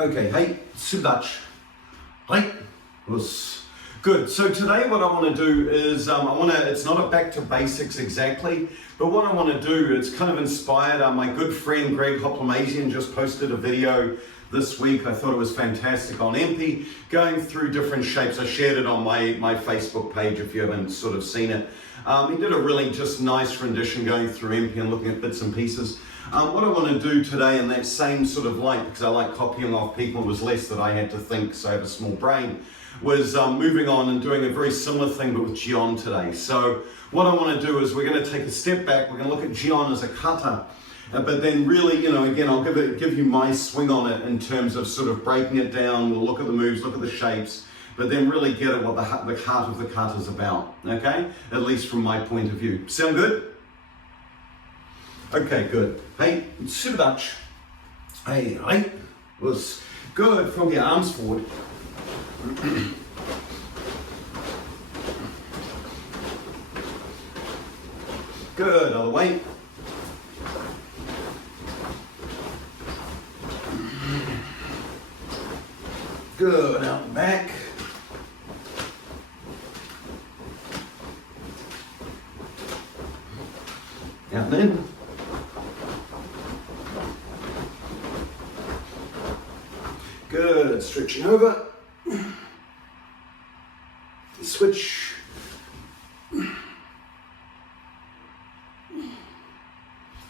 Okay, hey, Sudach. Right, was good. So today what I want to do is, it's not a back to basics exactly, but what I want to do, it's kind of inspired, my good friend Greg Supplementary just posted a video this week. I thought it was fantastic on MP, going through different shapes. I shared it on my Facebook page if you haven't sort of seen it. He did a really just nice rendition going through MP and looking at bits and pieces. What I want to do today in that same sort of light, because I like copying off people, was less that I had to think, so I have a small brain, was moving on and doing a very similar thing but with Jion today. So what I want to do is we're going to take a step back, we're going to look at Jion as a kata, but then really, again, I'll give you my swing on it in terms of sort of breaking it down. We'll look at the moves, look at the shapes, but then really get at what the heart of the kata is about, okay? At least from my point of view. Sound good? Okay, good. Hey, super Dutch. Hey, right. Was good. From your arms forward. Good. Other way. Good. Out and back. Out and in. Good, stretching over, switch,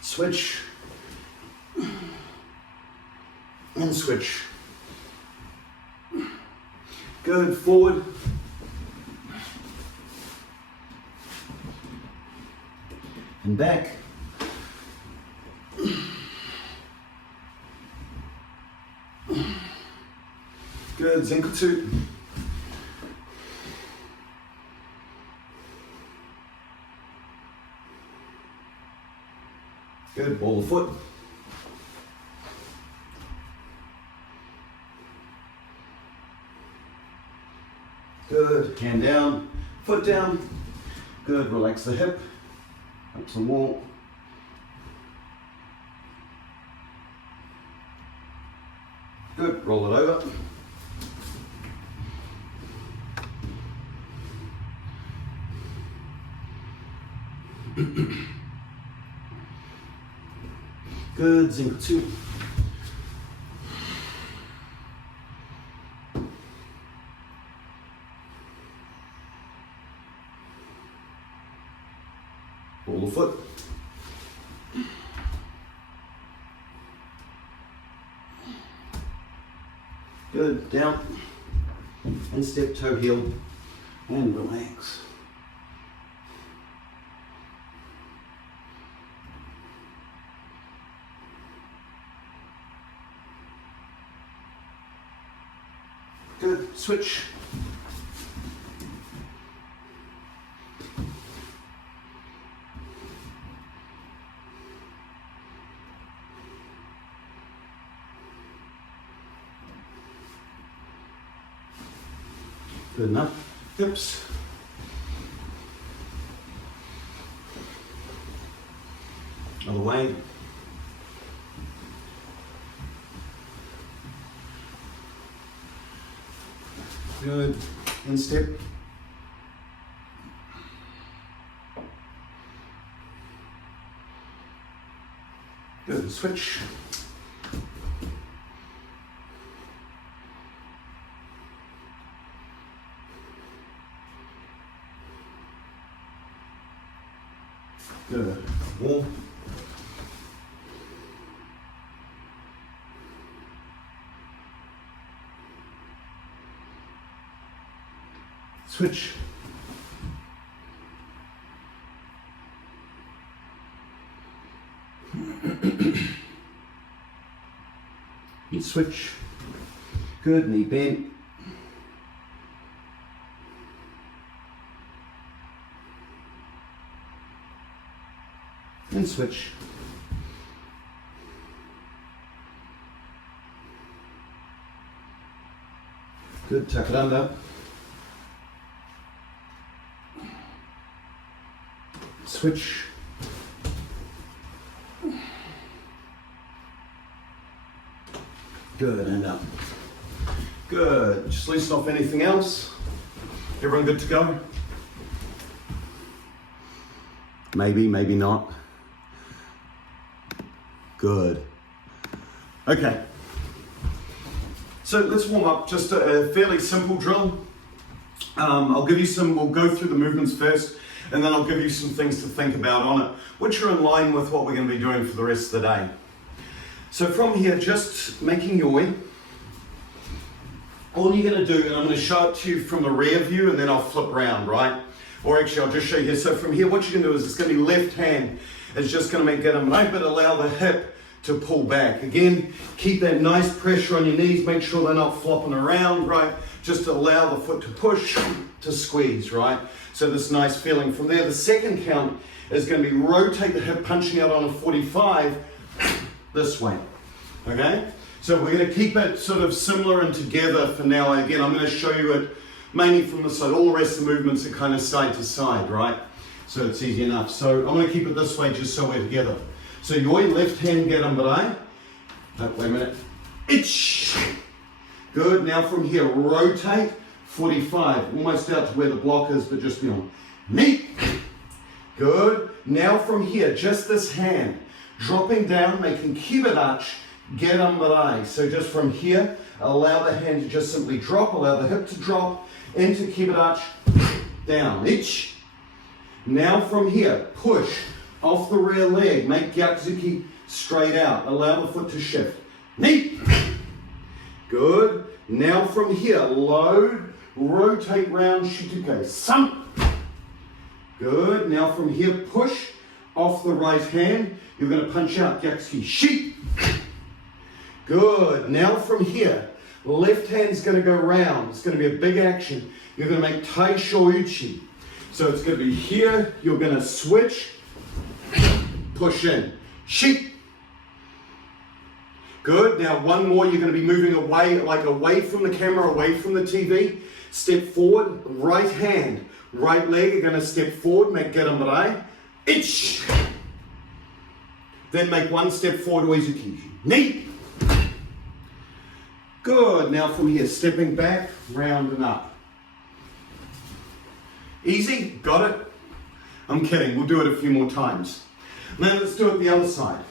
switch, and switch. Good, forward, and back. Good, Zenkutsu. Good, ball of foot. Good, hand down, foot down. Good, relax the hip, up some more. Good, roll it over. Good, Zenkutsu. Ball of foot. Good, down. And step toe heel. And relax. Good, switch. Good enough. Hips. Other way. Good, instep. Good, switch. Good, warm. Switch. And switch. Good, knee bend. And switch. Good, tuck it under. Switch. Good, and up. Good, just loosen off anything else. Everyone good to go? Maybe, maybe not. Good. Okay. So let's warm up, just a fairly simple drill. I'll give you some, we'll go through the movements first, and then I'll give you some things to think about on it, which are in line with what we're going to be doing for the rest of the day. So from here, just making your way. All you're going to do, and I'm going to show it to you from the rear view, and then I'll flip around, right? Or actually, I'll just show you here. So from here, what you're going to do is it's going to be left hand. It's just going to make it a right, but allow the hip to pull back. Again, keep that nice pressure on your knees. Make sure they're not flopping around, right? Just allow the foot to push, to squeeze, right? So this nice feeling from there. The second count is going to be rotate the hip, punching out on a 45 this way, okay? So we're going to keep it sort of similar and together for now. Again, I'm going to show you it mainly from the side. All the rest of the movements are kind of side to side, right? So it's easy enough. So I'm going to keep it this way just so we're together. So your left hand get umbarai. Oh, wait a minute. Itch. Good. Now from here, rotate 45. Almost out to where the block is, but just beyond. Knee. Good. Now from here, just this hand. Dropping down, making kibarach, get umbarai. So just from here, allow the hand to just simply drop, allow the hip to drop, into kibarach, down. Itch. Now from here, push off the rear leg, make gyakuzuki straight out. Allow the foot to shift. Knee. Good. Now from here, load, rotate round, shituke. Sump. Good. Now from here, push off the right hand. You're going to punch out gyakuzuki. Shi. Good. Now from here, left hand's going to go round. It's going to be a big action. You're going to make tai shoichi. So it's going to be here. You're going to switch. Push in. Shi. Good. Now one more. You're going to be moving away, like away from the camera, away from the TV. Step forward. Right hand. Right leg. You're going to step forward. Make gerambarai. Itch. Then make one step forward. Oizuki. Knee. Good. Now from here, stepping back, round and up. Easy? Got it? I'm kidding. We'll do it a few more times. Now let's do it the other side.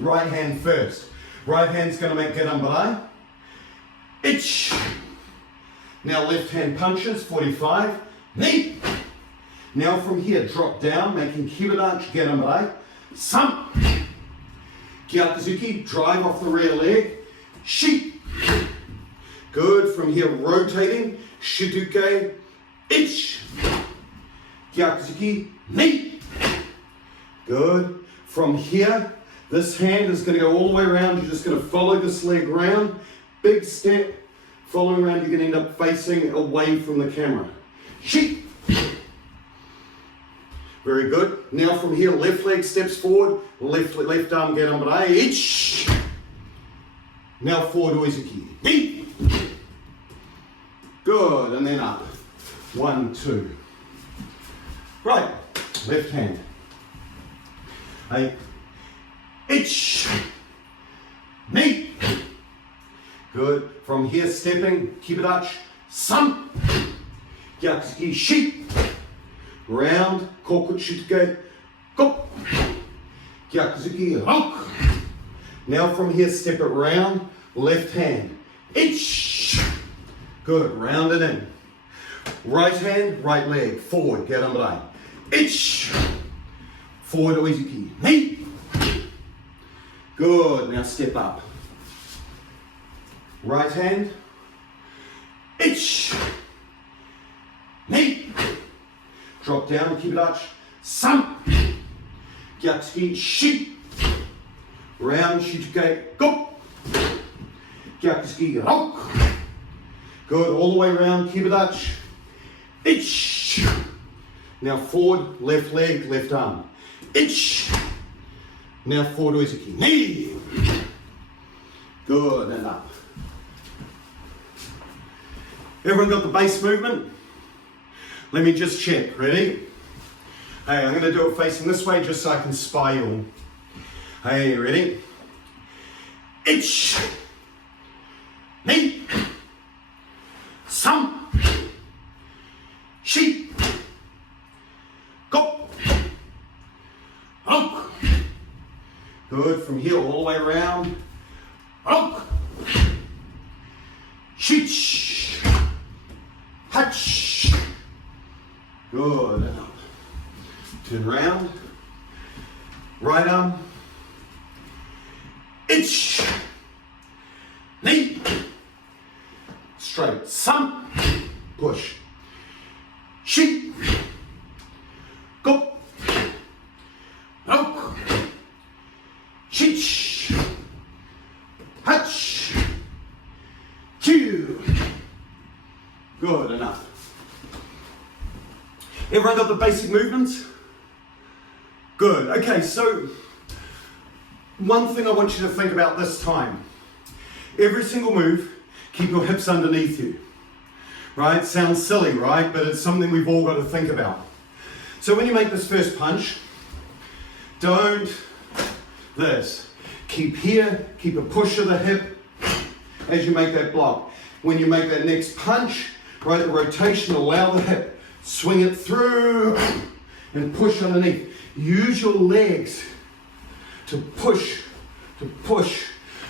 Right hand first. Right hand's going to make gerambarai. Itch. Now left hand punches, 45. Knee. Now from here, drop down, making kibarach, gerambarai. Sump. Gyakuzuki, drive off the rear leg. Shi. Good. From here, rotating. Shituke. Itch. Gyakuzuki. Knee. Good. From here, this hand is going to go all the way around. You're just going to follow this leg round. Big step. Following around, you're going to end up facing away from the camera. Shi. Very good. Now from here, left leg steps forward. Left arm get umbarai. Itch. Now forward oizuki. Knee. Good. And then up. 1, 2. Right. Left hand. Hey. Itch. Knee. Good. From here, stepping. Kibarach. Sump. Gyakuzuki. Shi. Round. Kokut shituke. Go. Gyakuzuki. Honk. Now from here, step it round. Left hand. Itch. Good. Round it in. Right hand, right leg. Forward. Get umbarai. Itch. Forward oizuki. Knee. Good. Now step up. Right hand. Itch. Knee. Drop down. Kibarach. Sump. Gyakuzuki. Shi. Round. Shituke. Go. Gyakuzuki. Honk. Good. All the way around. Kibarach. Itch. Now forward. Left leg. Left arm. Itch. Now forward oizuki. Knee. Good. And up. Everyone got the base movement? Let me just check. Ready? Hey, I'm going to do it facing this way just so I can spy you all. Hey, ready? Itch. Ni. Sam. Shi. Go. Honk. Good, from here all the way around. Honk. Shich. Hutch. Good. Turn around. Right arm. Ich. Knee. Straight. Some. Push. Shi. Go. Look. Shich. Hutch. Two. Good, enough. Everyone got the basic movements? Good. Okay, so one thing I want you to think about this time. Every single move, keep your hips underneath you. Right? Sounds silly, right? But it's something we've all got to think about. So when you make this first punch, don't this. Keep here, keep a push of the hip as you make that block. When you make that next punch, right, the rotation, allow the hip, swing it through and push underneath. Use your legs to push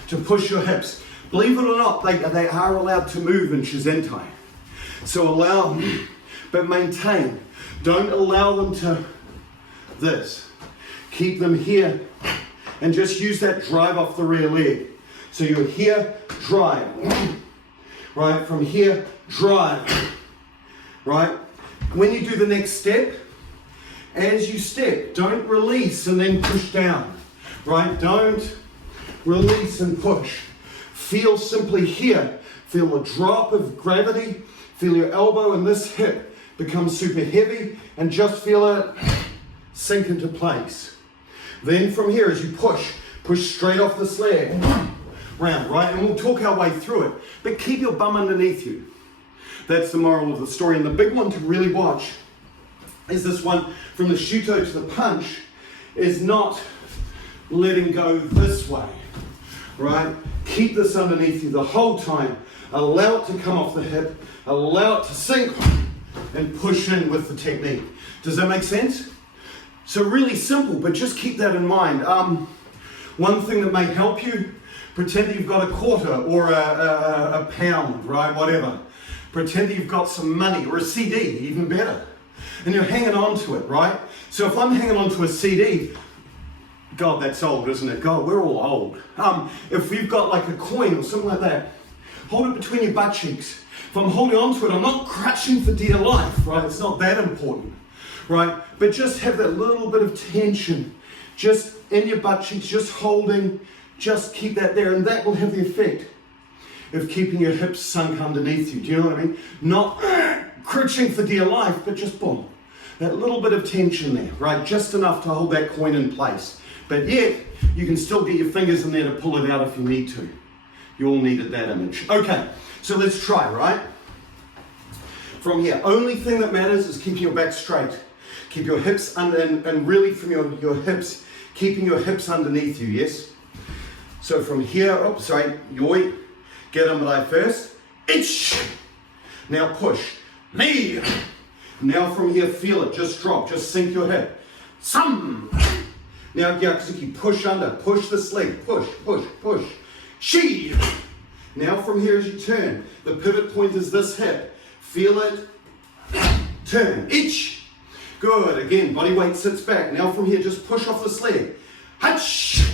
your hips. Believe it or not, they are allowed to move in Shizentai. So allow, but maintain. Don't allow them to this. Keep them here and just use that drive off the rear leg. So you're here, drive. Right, from here, drive. Right? When you do the next step, as you step, don't release and then push down. Right? Don't release and push. Feel simply here. Feel a drop of gravity. Feel your elbow and this hip become super heavy and just feel it sink into place. Then from here, as you push straight off this leg. Round, right? And we'll talk our way through it. But keep your bum underneath you. That's the moral of the story. And the big one to really watch is this one from the shuto to the punch is not letting go this way, right? Keep this underneath you the whole time. Allow it to come off the hip. Allow it to sink and push in with the technique. Does that make sense? So really simple, but just keep that in mind. One thing that may help you, pretend that you've got a quarter or a pound, right? Whatever. Pretend that you've got some money or a CD, even better. And you're hanging on to it, right? So if I'm hanging on to a CD, God, that's old, isn't it? God, we're all old. If you've got like a coin or something like that, hold it between your butt cheeks. If I'm holding on to it, I'm not crutching for dear life, right? It's not that important, right? But just have that little bit of tension just in your butt cheeks, just holding, just keep that there, and that will have the effect of keeping your hips sunk underneath you. Do you know what I mean? Not crutching for dear life, but just boom. That little bit of tension there, right? Just enough to hold that coin in place. But yet, you can still get your fingers in there to pull it out if you need to. You all needed that image. Okay, so let's try, right? From here, only thing that matters is keeping your back straight. Keep your hips under, and really from your hips, keeping your hips underneath you, yes? So from here, yoi, get them right first. Ich. Now push. Me. Now from here, feel it, just drop, just sink your hip. Some. Now, Gyakuzuki, push under, push this leg, push. She. Now from here as you turn, the pivot point is this hip. Feel it, turn, ich. Good, again, body weight sits back. Now from here, just push off this leg. Hutch.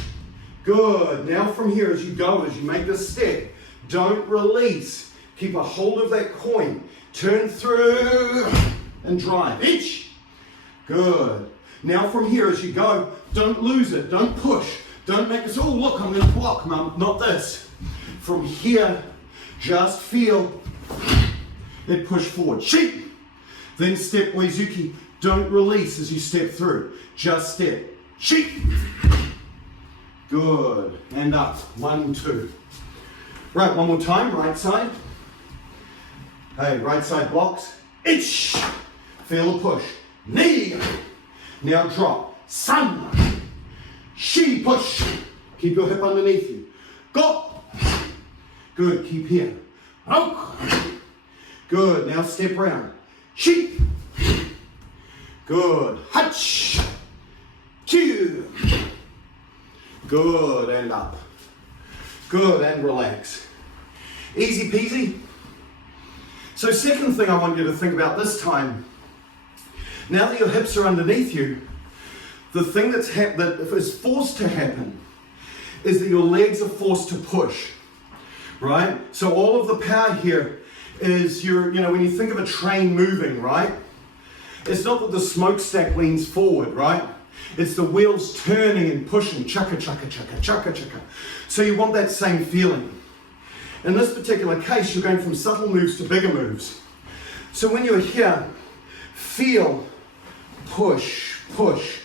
Good, now from here as you go, as you make this step, don't release. Keep a hold of that coin. Turn through and drive, ich. Good. Now from here as you go, don't lose it, don't push. Don't make this, oh look, I'm going to block, mum, not this. From here, just feel it push forward. Sheep. Then step Oizuki. Don't release as you step through. Just step. Sheep. Good. And up. 1, 2. Right, one more time. Right side. Hey, right side blocks. Ich. Feel a push. Knee. Now drop. Sun. She push. Keep your hip underneath you. Go. Good, keep here. Good, now step round. Sheep. Good, hutch. Two. Good, and up. Good, and relax. Easy peasy. So second thing I want you to think about this time, now that your hips are underneath you, the thing that is forced to happen is that your legs are forced to push, right? So all of the power here is when you think of a train moving, right? It's not that the smokestack leans forward, right? It's the wheels turning and pushing, chaka, chaka, chaka, chaka, chaka. So you want that same feeling. In this particular case, you're going from subtle moves to bigger moves. So when you're here, feel, push, push,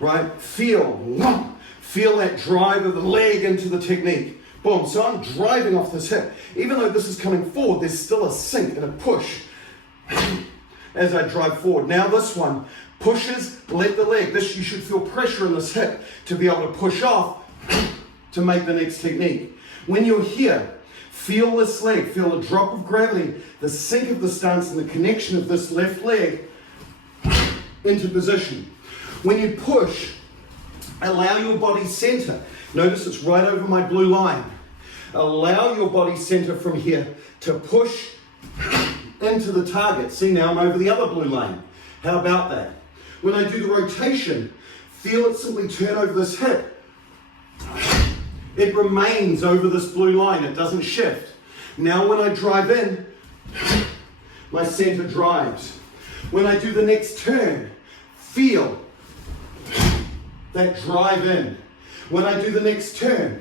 right? Feel that drive of the leg into the technique. Boom, so I'm driving off this hip. Even though this is coming forward, there's still a sink and a push as I drive forward. Now this one pushes, let the leg. You should feel pressure in this hip to be able to push off to make the next technique. When you're here, feel this leg, feel the drop of gravity, the sink of the stance and the connection of this left leg into position. When you push, allow your body center. Notice it's right over my blue line. Allow your body center from here to push into the target. See, now I'm over the other blue line. How about that? When I do the rotation, feel it simply turn over this hip. It remains over this blue line. It doesn't shift. Now when I drive in, my center drives. When I do the next turn, feel that drive in. When I do the next turn,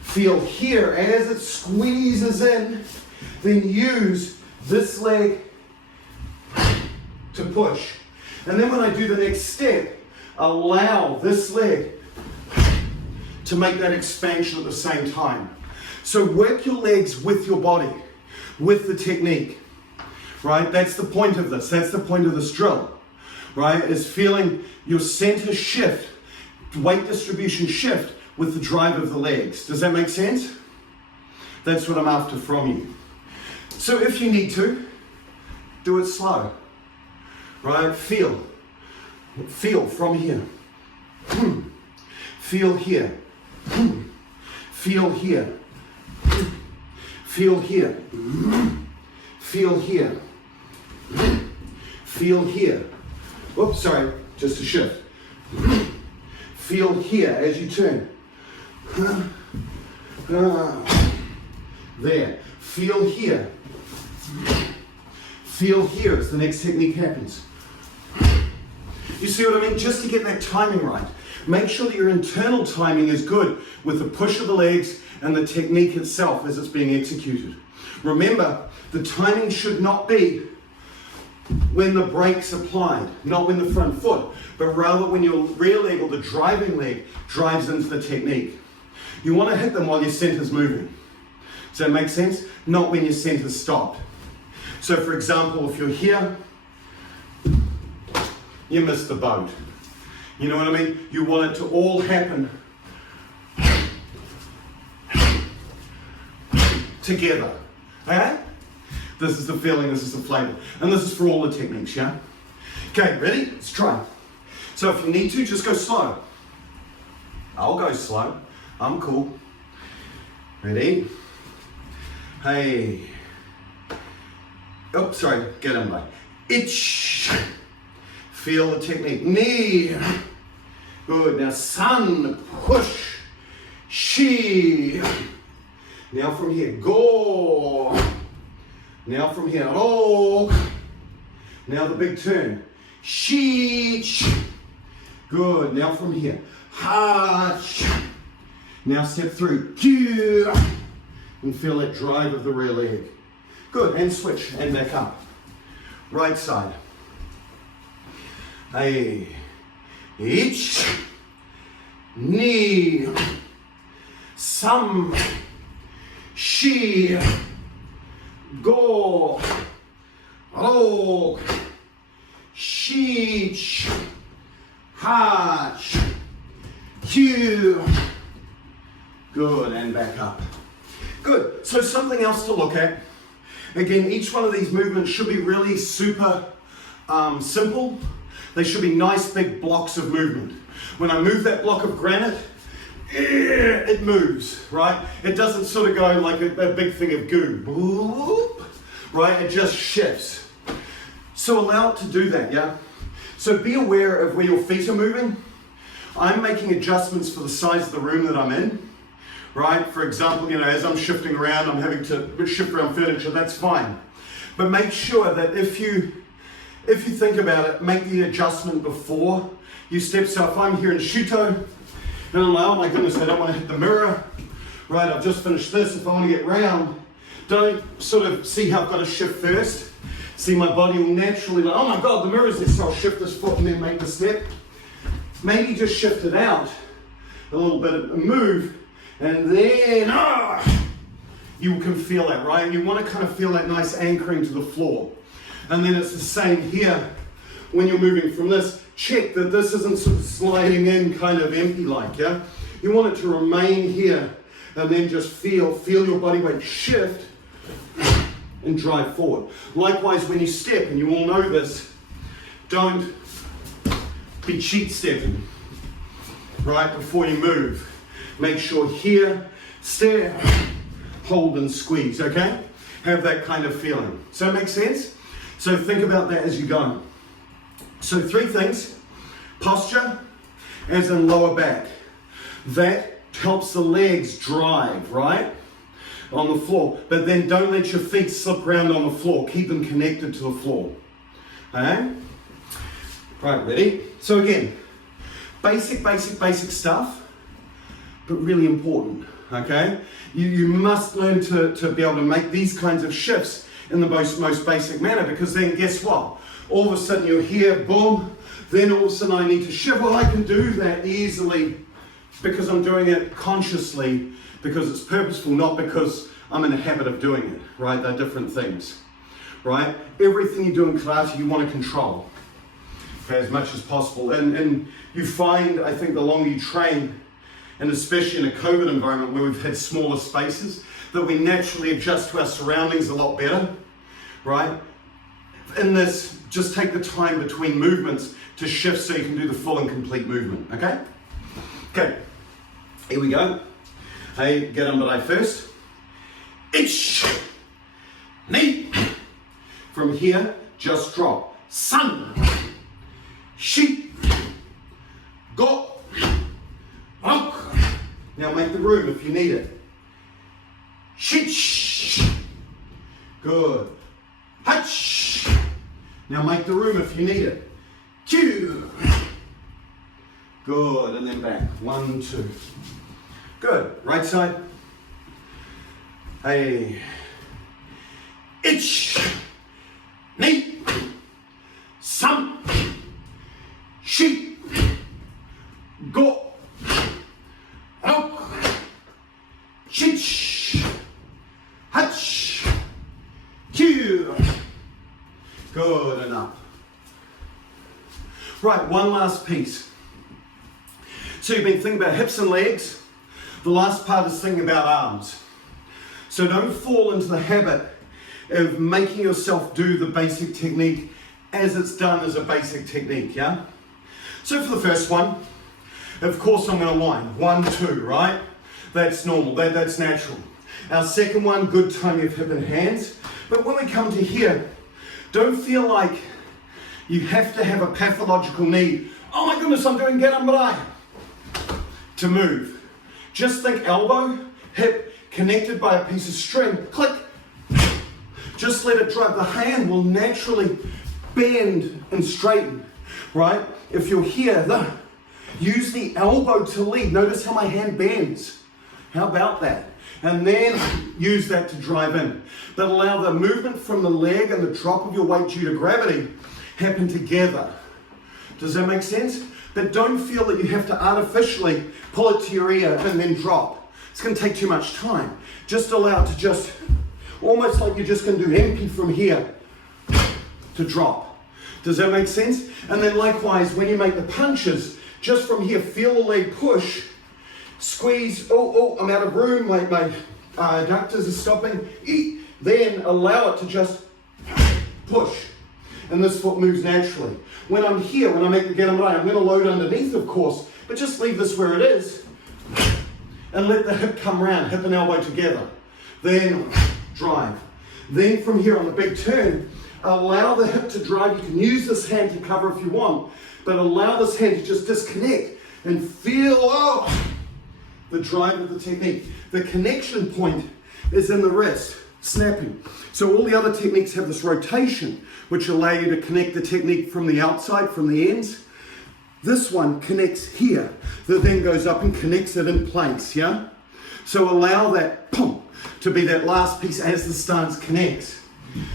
feel here as it squeezes in, then use this leg to push. And then when I do the next step, allow this leg to make that expansion at the same time. So work your legs with your body, with the technique, right? That's the point of this. That's the point of this drill, right? Is feeling your center shift, weight distribution shift with the drive of the legs. Does that make sense? That's what I'm after from you. So if you need to, do it slow, right? Feel from here. Feel here. Feel here. Feel here. Feel here. Feel here. Oops, sorry, just a shift. Feel here as you turn. There. Feel here. Feel here as the next technique happens. You see what I mean? Just to get that timing right. Make sure that your internal timing is good with the push of the legs and the technique itself as it's being executed. Remember, the timing should not be when the brake's applied, not when the front foot, but rather when your rear leg or the driving leg drives into the technique. You want to hit them while your center's moving. Does that make sense? Not when your center's stopped. So for example, if you're here, you missed the boat. You know what I mean? You want it to all happen together. Okay? This is the feeling, this is the flavor. And this is for all the techniques, yeah? Okay, ready? Let's try. So if you need to, just go slow. I'll go slow. I'm cool. Ready? Hey. Oh, sorry, get in there. Itch. Feel the technique. Knee. Good. Now sun. Push. She. Now from here. Go. Now from here. Roll. Now the big turn. She. Good. Now from here. Hatch. Now step through. Q. And feel that drive of the rear leg. Good. And switch. And back up. Right side. Hey, each, knee, some, she, go, roll, sheech, hatch, cue. Good, and back up. Good. So something else to look at. Again, each one of these movements should be really super simple. They should be nice big blocks of movement. When I move that block of granite, it moves, right? It doesn't sort of go like a big thing of goo, right? It just shifts. So allow it to do that, yeah? So be aware of where your feet are moving. I'm making adjustments for the size of the room that I'm in, right? For example, you know, as I'm shifting around, I'm having to shift around furniture, that's fine. But make sure that if you think about it, make the adjustment before you step. So if I'm here in Shuto, and I'm like, oh my goodness, I don't want to hit the mirror, right? I've just finished this. If I want to get round, don't sort of see how I've got to shift first. See, my body will naturally, like, oh my God, the mirror's there, so I'll shift this foot and then make the step. Maybe just shift it out, a little bit of a move, and then, you can feel that, right? You want to kind of feel that nice anchoring to the floor. And then it's the same here. When you're moving from this, check that this isn't sort of sliding in kind of empty like, yeah? You want it to remain here, and then just feel your body weight shift and drive forward. Likewise, when you step, and you all know this, don't be cheat stepping, right, before you move. Make sure here, step, hold and squeeze, okay? Have that kind of feeling. Does that make sense? So think about that as you go. So 3 things. Posture, as in lower back. That helps the legs drive, right? On the floor. But then don't let your feet slip around on the floor. Keep them connected to the floor. Okay? Right, ready? So again, basic stuff, but really important, okay? You must learn to be able to make these kinds of shifts in the most basic manner, because then guess what? All of a sudden you're here, boom, then all of a sudden I need to shift. Well, I can do that easily because I'm doing it consciously, because it's purposeful, not because I'm in a habit of doing it, right? They're different things, right? Everything you do in karate, you want to control, okay, as much as possible. And you find, I think, the longer you train, and especially in a COVID environment where we've had smaller spaces, that we naturally adjust to our surroundings a lot better, right? In this, just take the time between movements to shift so you can do the full and complete movement, okay? Okay, here we go. Hey, get under eye first. Ich, ni. From here, just drop. San, shi, go, ok. Now make the room if you need it. Shich. Good. Hach. Now make the room if you need it. Q. Good. And then back. 1, 2. Good. Right side. Hey. Ich. Ni. Sam. Shi. Go. Ok. Shich. Hach. Q. Good, and up. Right, one last piece. So you've been thinking about hips and legs. The last part is thinking about arms. So don't fall into the habit of making yourself do the basic technique as it's done as a basic technique, yeah? So for the first one, of course I'm going to line. 1, 2, right? That's normal, that's natural. Our second one, good timing of hip and hands. But when we come to here, don't feel like you have to have a pathological need. Oh my goodness, I'm doing Gerambarai to move. Just think elbow, hip, connected by a piece of string, click. Just let it drive. The hand will naturally bend and straighten, right? If you're here, use the elbow to lead. Notice how my hand bends. How about that? And then use that to drive in. But allow the movement from the leg and the drop of your weight due to gravity happen together. Does that make sense? But don't feel that you have to artificially pull it to your ear and then drop. It's going to take too much time. Just allow it to just, almost like you're just going to do empty from here to drop. Does that make sense? And then likewise, when you make the punches, just from here, feel the leg push, squeeze, oh, I'm out of room, my adductors are stopping. Then allow it to just push. And this foot moves naturally. When I'm here, when I make the Garamai, I'm going to load underneath, of course, but just leave this where it is and let the hip come round, hip and elbow together. Then drive. Then from here on the big turn, allow the hip to drive. You can use this hand to cover if you want, but allow this hand to just disconnect and feel the drive of the technique. The connection point is in the wrist, snapping. So all the other techniques have this rotation, which allow you to connect the technique from the outside, from the ends. This one connects here, that then goes up and connects it in place, yeah? So allow that pump to be that last piece as the stance connects.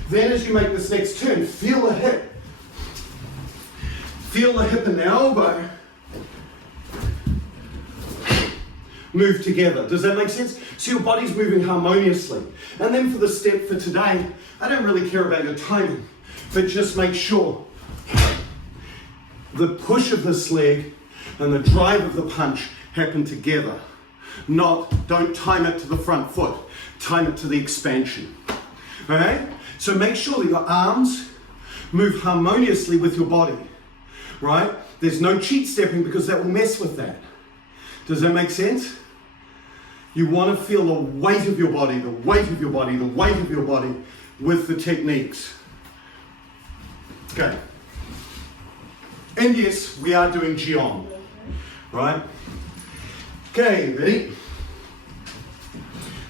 Then as you make this next turn, feel the hip. Feel the hip and the elbow move together. Does that make sense? So your body's moving harmoniously. And then for the step for today, I don't really care about your timing, but just make sure the push of this leg and the drive of the punch happen together. Don't time it to the front foot, time it to the expansion. Okay? So make sure that your arms move harmoniously with your body, right? There's no cheat stepping because that will mess with that. Does that make sense? You want to feel the weight of your body, the weight of your body, the weight of your body with the techniques. Okay. And yes, we are doing Jion, right? Okay, ready?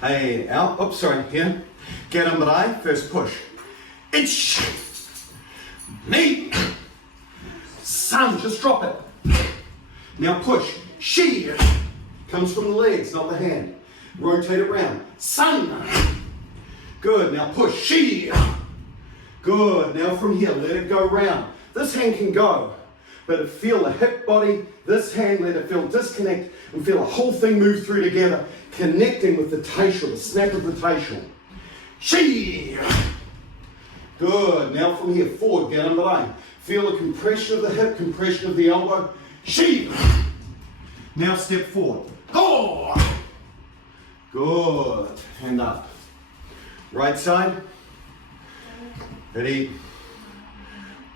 Hey, out. Oops, sorry, here. Garamai, first push. Ich, knee, sun, just drop it. Now push. She comes from the legs, not the hand. Rotate it round. Sun. Good. Now push. She. Good. Now from here, let it go round. This hand can go, but feel the hip body. This hand, let it feel disconnect and feel the whole thing move through together, connecting with the taisho, the snap of the taisho. She. Good. Now from here, forward, Garamai. Feel the compression of the hip, compression of the elbow. She. Now step forward. Go. Good. Hand up. Right side. Ready.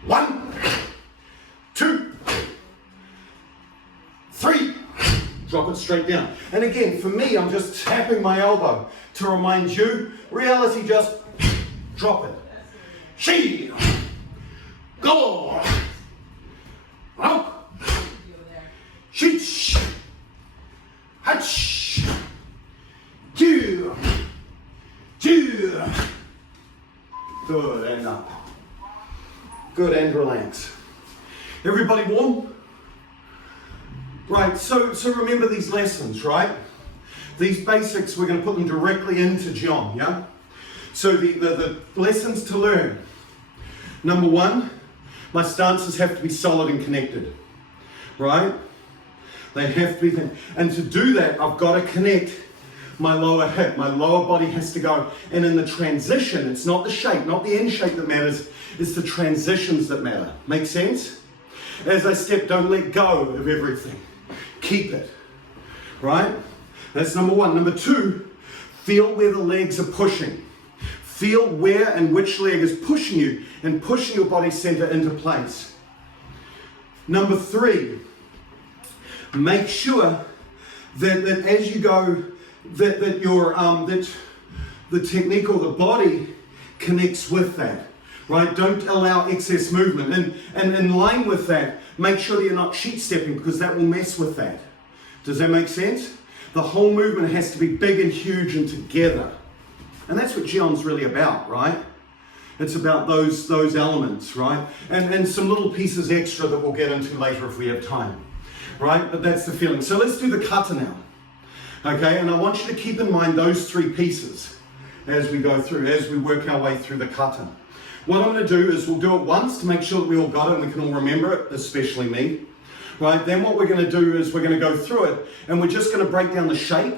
1, 2, 3. Drop it straight down. And again, for me, I'm just tapping my elbow to remind you, reality, just drop it. She. Go. Out. Shich. Hach. Two. Good, and up. Good, and relax. Everybody warm? Right, so remember these lessons, right? These basics, we're going to put them directly into Jion, yeah? So the lessons to learn. Number 1, my stances have to be solid and connected, right? They have to be, and to do that, I've got to connect my lower hip. My lower body has to go. And in the transition, it's not the shape, not the end shape that matters, it's the transitions that matter. Make sense? As I step, don't let go of everything. Keep it, right? That's number 1. Number 2, feel where the legs are pushing. Feel where and which leg is pushing you and pushing your body center into place. Number 3, make sure that as you go, that the technique or the body connects with that, right? Don't allow excess movement. And in line with that, make sure that you're not cheat stepping because that will mess with that. Does that make sense? The whole movement has to be big and huge and together. And that's what Jion's really about, right? It's about those elements, right? And some little pieces extra that we'll get into later if we have time, right? But that's the feeling. So let's do the kata now. Okay, and I want you to keep in mind those 3 pieces as we go through, as we work our way through the kata. What I'm going to do is we'll do it once to make sure that we all got it and we can all remember it, especially me. Right, then what we're going to do is we're going to go through it and we're just going to break down the shape.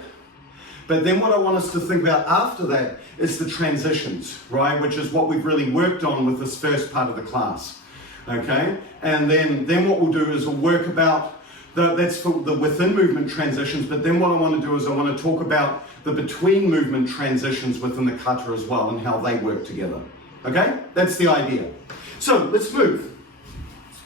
But then what I want us to think about after that is the transitions, right? Which is what we've really worked on with this first part of the class. Okay, and then what we'll do is we'll work about That's for the within movement transitions, but then what I want to do is I want to talk about the between movement transitions within the kata as well and how they work together. Okay? That's the idea. So let's move.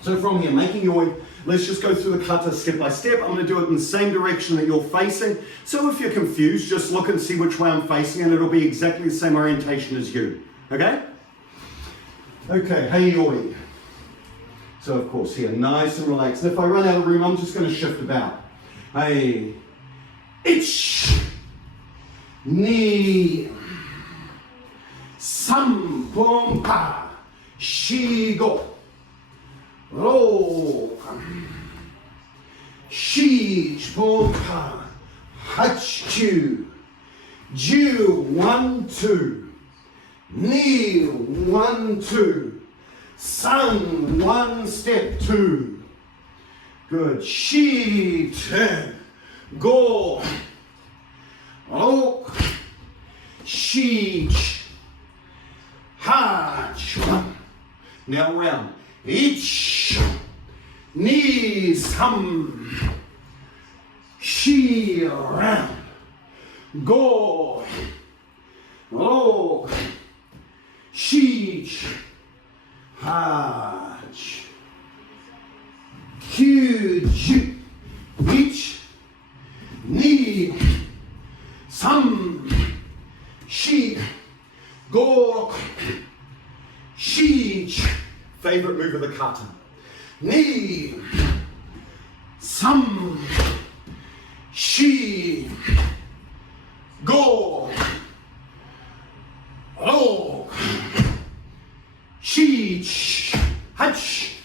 So from here, making your, let's just go through the kata step by step. I'm going to do it in the same direction that you're facing. So if you're confused, just look and see which way I'm facing and it'll be exactly the same orientation as you. Okay? Okay, hey yoi. So of course here, nice and relaxed. And if I run out of room, I'm just going to shift about. Hey, ich, ni, sam, pom, pa, shi, go, ro, shi, pom, pa, hach, chu, ju, 1, 2, ni, 1, 2. Sun, 1 step, 2. Good. Shi, 10. Go. Rok. Shi. Ha. Now round. Ich. Ni. Sam. Shi. Round. Go. Rok. Shi. Haj, Q, each, ni, sam, she, go, she. Favorite move of the kata. Ni, sam, she, go, ro. Shi, hach,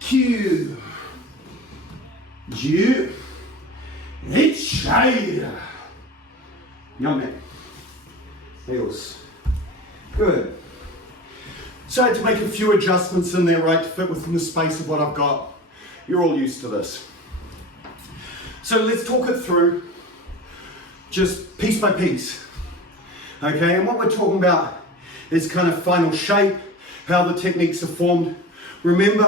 Q, Ju, H, I. Yummy. Heels. Good. So I had to make a few adjustments in there, right, to fit within the space of what I've got. You're all used to this. So let's talk it through, just piece by piece. Okay, and what we're talking about is kind of final shape, how the techniques are formed. Remember,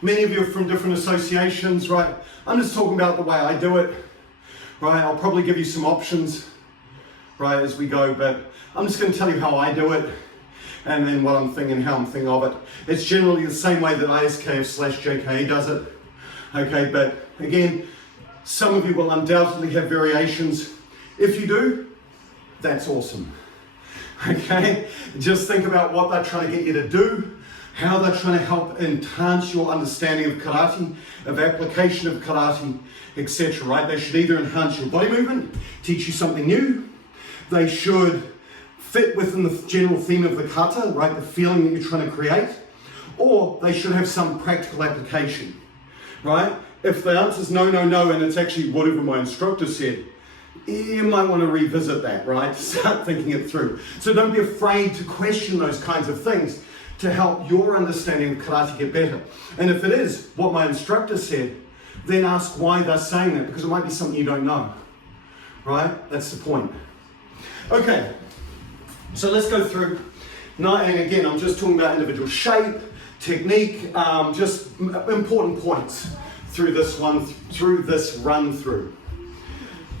many of you are from different associations, right? I'm just talking about the way I do it, right? I'll probably give you some options, right, as we go, but I'm just going to tell you how I do it, and then what I'm thinking, how I'm thinking of it. It's generally the same way that ISKF/JKE does it, okay? But again, some of you will undoubtedly have variations. If you do, that's awesome. Okay, just think about what they're trying to get you to do, how they're trying to help enhance your understanding of karate, of application of karate, etc. Right? They should either enhance your body movement, teach you something new. They should fit within the general theme of the kata, right? The feeling that you're trying to create, or they should have some practical application, right? If the answer is no, no, no, and it's actually whatever my instructor said, you might want to revisit that, right? Start thinking it through. So don't be afraid to question those kinds of things to help your understanding of karate get better. And if it is what my instructor said, then ask why they're saying that, because it might be something you don't know, right? That's the point. Okay, so let's go through. And again, I'm just talking about individual shape, technique, just important points through this run through.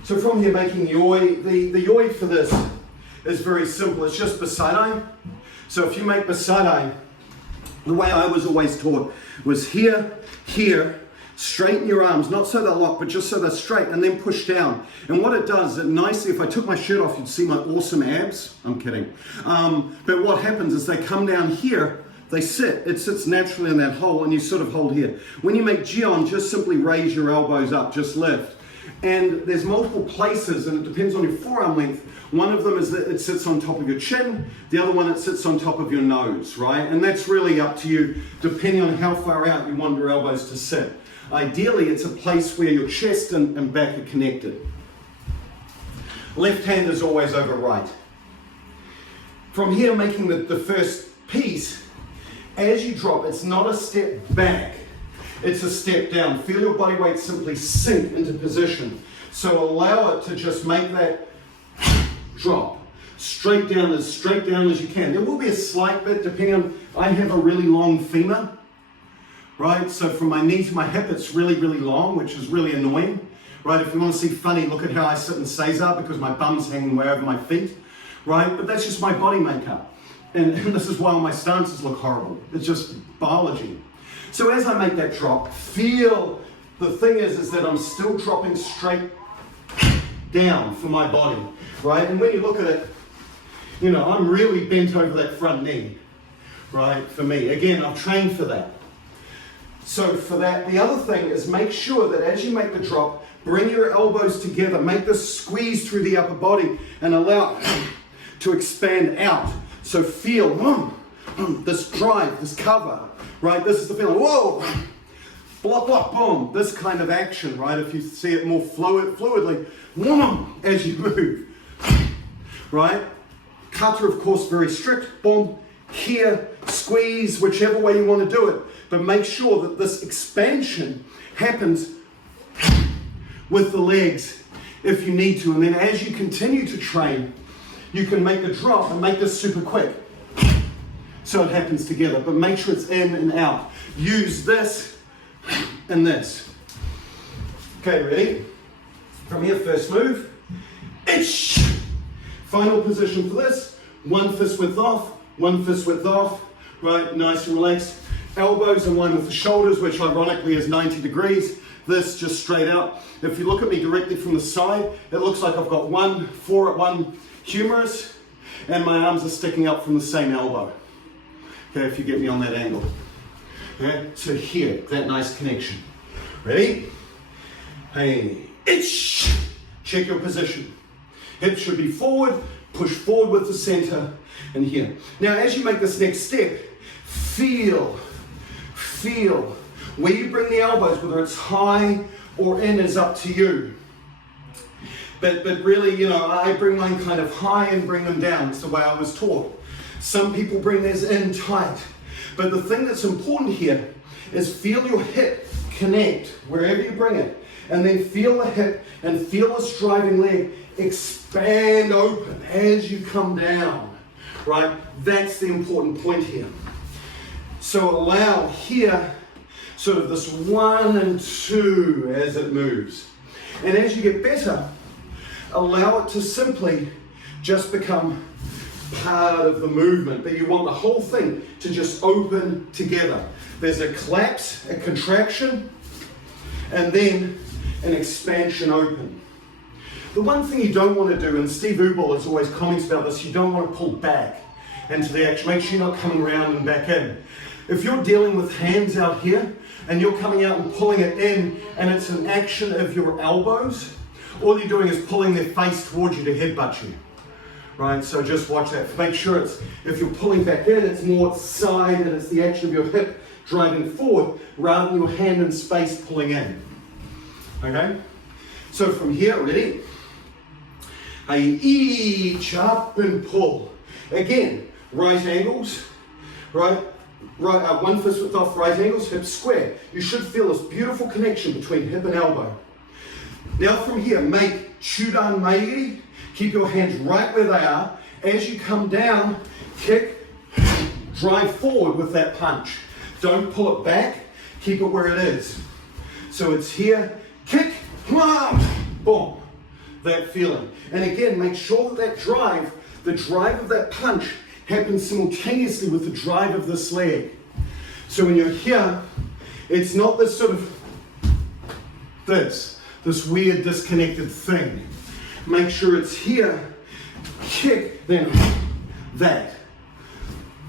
So from here, making yoi, the yoi for this is very simple. It's just Basadai. So if you make Basadai, the way I was always taught was here, straighten your arms, not so they're locked, but just so they're straight, and then push down. And what it does, it nicely, if I took my shirt off, you'd see my awesome abs. I'm kidding. But what happens is they come down here, they sit. It sits naturally in that hole, and you sort of hold here. When you make Jion, just simply raise your elbows up, just lift. And there's multiple places, and it depends on your forearm length. One of them is that it sits on top of your chin. The other one, it sits on top of your nose, right? And that's really up to you, depending on how far out you want your elbows to sit. Ideally, it's a place where your chest and back are connected. Left hand is always over right. From here, making the first piece, as you drop, it's not a step back. It's a step down. Feel your body weight simply sink into position. So allow it to just make that drop. Straight down as you can. There will be a slight bit depending on, I have a really long femur, right? So from my knee to my hip, it's really, really long, which is really annoying, right? If you want to see funny, look at how I sit in Cesar because my bum's hanging way over my feet, right? But that's just my body makeup. And this is why my stances look horrible. It's just biology. So as I make that drop, feel, the thing is that I'm still dropping straight down for my body, right? And when you look at it, you know, I'm really bent over that front knee, right? For me, again, I've trained for that. So for that, the other thing is make sure that as you make the drop, bring your elbows together, make this squeeze through the upper body and allow it to expand out. So feel this drive, this cover, right? This is the feeling, whoa, block, block, boom. This kind of action, right? If you see it more fluidly, as you move, right? Kata, of course, very strict, boom, here, squeeze, whichever way you want to do it. But make sure that this expansion happens with the legs if you need to. And then as you continue to train, you can make the drop and make this super quick. So it happens together, but make sure it's in and out. Use this and this. Okay, ready? From here, first move. Itch. Final position for this. One fist width off, right? Nice and relaxed. Elbows in line with the shoulders, which ironically is 90 degrees. This just straight out. If you look at me directly from the side, it looks like I've got four at one humerus, and my arms are sticking up from the same elbow. Okay, if you get me on that angle. Okay, so here, that nice connection. Ready? Hey, itch. Check your position. Hips should be forward, push forward with the center, and here. Now, as you make this next step, feel where you bring the elbows, whether it's high or in is up to you. But really, you know, I bring mine kind of high and bring them down. It's the way I was taught. Some people bring theirs in tight. But the thing that's important here is feel your hip connect wherever you bring it. And then feel the hip and feel this driving leg expand open as you come down, right? That's the important point here. So allow here sort of this 1 and 2 as it moves. And as you get better, allow it to simply just become part of the movement, but you want the whole thing to just open together. There's a collapse, a contraction, and then an expansion open. The one thing you don't want to do, and Steve Ubel is always comments about this, you don't want to pull back into the action. Make sure you're not coming around and back in. If you're dealing with hands out here, and you're coming out and pulling it in, and it's an action of your elbows, all you're doing is pulling their face towards you to headbutt you. Right, so just watch that. Make sure it's, if you're pulling back in, it's more side and it's the action of your hip driving forward rather than your hand in space pulling in. Okay? So from here, ready? I each up and pull. Again, right angles, right? One fist width off, right angles, hips square. You should feel this beautiful connection between hip and elbow. Now from here, make chudan mairi. Keep your hands right where they are. As you come down, kick, drive forward with that punch. Don't pull it back, keep it where it is. So it's here, kick, boom, that feeling. And again, make sure that that drive, the drive of that punch happens simultaneously with the drive of this leg. So when you're here, it's not this sort of, this weird disconnected thing. Make sure it's here, kick, then that.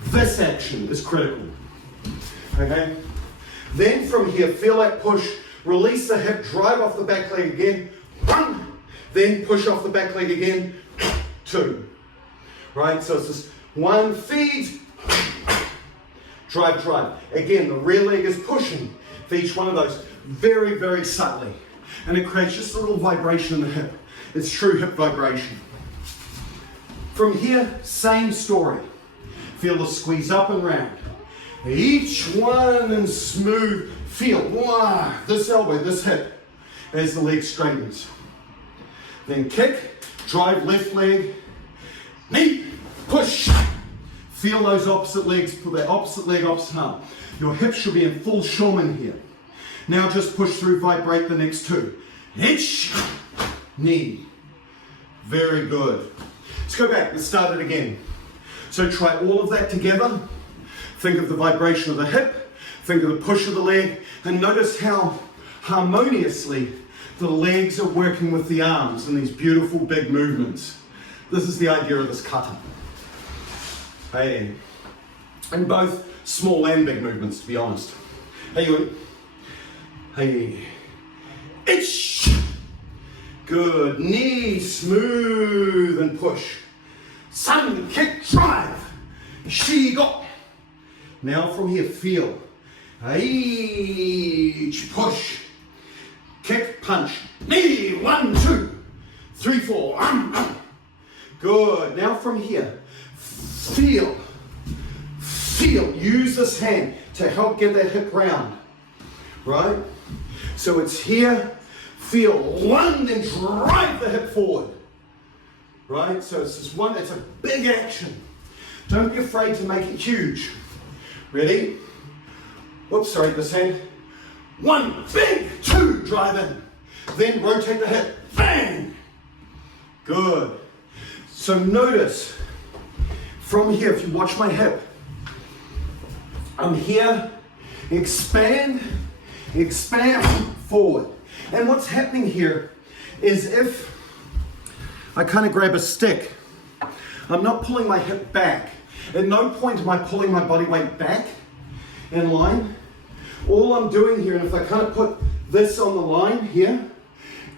This action is critical, okay? Then from here, feel that push, release the hip, drive off the back leg again, 1, then push off the back leg again, 2, right? So it's this 1, feed, drive, drive. Again, the rear leg is pushing for each one of those very, very subtly. And it creates just a little vibration in the hip. It's true hip vibration. From here, same story. Feel the squeeze up and round. Each one and smooth. Feel, wow, this elbow, this hip, as the leg straightens. Then kick, drive left leg, knee, push, Feel those opposite legs, put that opposite leg, opposite arm. Your hips should be in full shaman here. Now just push through, vibrate the next two. Hitch, knee. Very good. Let's go back, let's start it again. So try all of that together. Think of the vibration of the hip, think of the push of the leg, and notice how harmoniously the legs are working with the arms in these beautiful big movements. This is the idea of this kata. Hey. And both small and big movements, to be honest. Hey, you. Hey. Itch. Good. Knee smooth and push. Sun, kick, drive. She go. Now from here, feel. Each push. Kick, punch. Knee. 1, 2, 3, 4. Good. Now from here, feel. Feel. Use this hand to help get that hip round. Right? So it's here. Feel. 1, then drive the hip forward. Right? So it's just one, it's a big action. Don't be afraid to make it huge. Ready? Whoops, sorry, this hand. 1, big, 2, drive in. Then rotate the hip. Bang! Good. So notice, from here, if you watch my hip, I'm here, expand, forward. And what's happening here is if I kind of grab a stick, I'm not pulling my hip back. At no point am I pulling my body weight back in line. All I'm doing here, and if I kind of put this on the line here,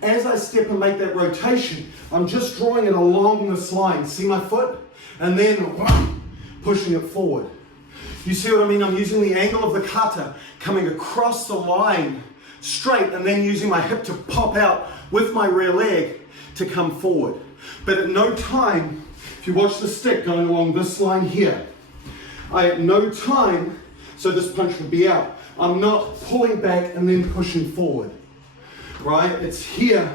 as I step and make that rotation, I'm just drawing it along this line. See my foot? And then pushing it forward. You see what I mean? I'm using the angle of the kata coming across the line straight and then using my hip to pop out with my rear leg to come forward. But at no time, if you watch the stick going along this line here, at no time, so this punch would be out, I'm not pulling back and then pushing forward, right? It's here.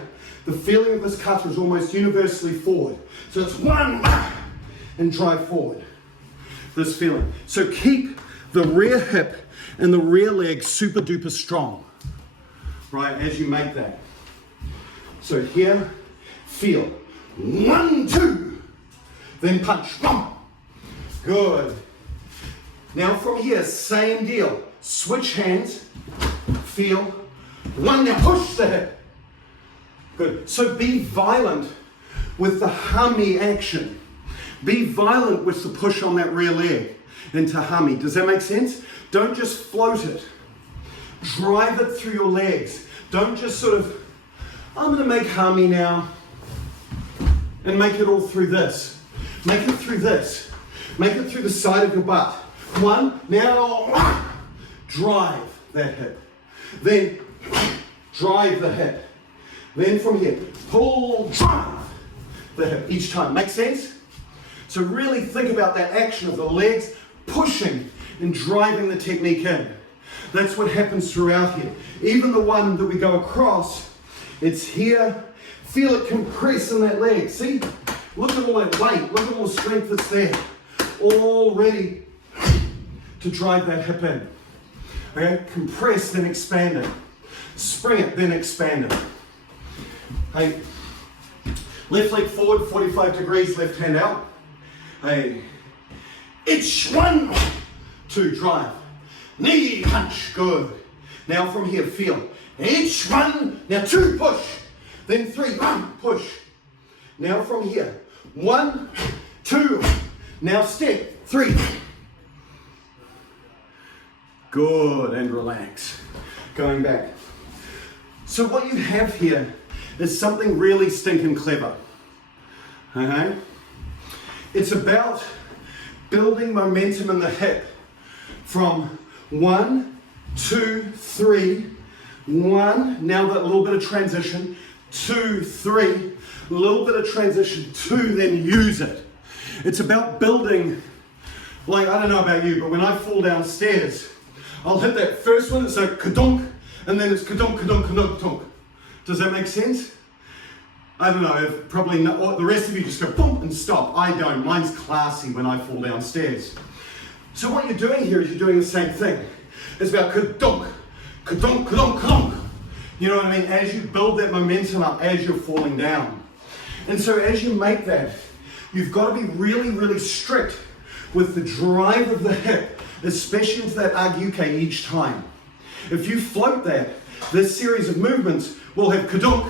The feeling of this kata is almost universally forward. So it's 1, and drive forward. This feeling. So keep the rear hip and the rear leg super duper strong, right, as you make that. So here, feel. 1, 2, then punch. Good. Now from here, same deal. Switch hands, feel. 1, now push the hip. Good. So be violent with the hami action. Be violent with the push on that rear leg into hami. Does that make sense? Don't just float it. Drive it through your legs. Don't just sort of, I'm going to make hami now and make it all through this. Make it through this. Make it through the side of your butt. 1, now drive that hip. Then drive the hip. Then from here, pull, drive the hip each time. Make sense? So really think about that action of the legs pushing and driving the technique in. That's what happens throughout here. Even the one that we go across, it's here. Feel it compress in that leg. See? Look at all that weight. Look at all the strength that's there. All ready to drive that hip in. Okay? Compress, then expand it. Spring it, then expand it. Hey. Left leg forward, 45 degrees, left hand out. Hey. Itch, 1, 2, drive. Knee, punch, good. Now from here, feel. Itch, 1, now 2, push. Then 3, push. Now from here, 1, 2, now step, 3. Good, and relax. Going back. So what you have here is something really stinking clever. Okay? It's about building momentum in the hip from 1, 2, 3, 1, now that little bit of transition, 2, 3, a little bit of transition, 2, then use it. It's about building, like, I don't know about you, but when I fall downstairs, I'll hit that first one, it's like kadonk, and then it's kadonk, kadonk, kadonk, kadonk. Does that make sense? I don't know, if probably not, or the rest of you just go boom and stop. I don't. Mine's classy when I fall downstairs. So what you're doing here is you're doing the same thing. It's about kadunk, kadunk, kadunk, kadunk. You know what I mean? As you build that momentum up as you're falling down. And so as you make that, you've got to be really, really strict with the drive of the hip, especially into that Manjuke each time. If you float that, this series of movements will have kadunk,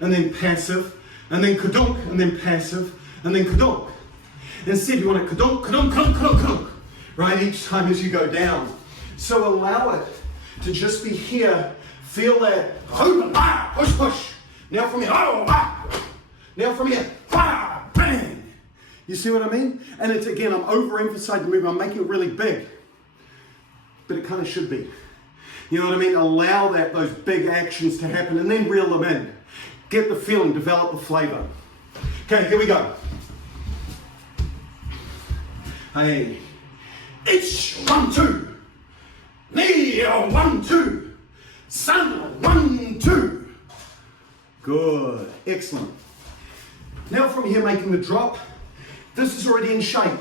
and then passive, and then kadunk, and then passive, and then kadunk. Instead, you want it kadunk, kadunk, kadunk, kadunk, kadunk, right, each time as you go down. So allow it to just be here. Feel that, push, push. Now from here, now from here, bang. You see what I mean? And it's, again, I'm overemphasizing the movement. I'm making it really big, but it kind of should be. You know what I mean? Allow those big actions to happen, and then reel them in. Get the feeling, develop the flavor. Okay, here we go. Hey, it's 1, 2. Knee, 1, 2. Sun, 1, 2. Good, excellent. Now from here, making the drop. This is already in shape.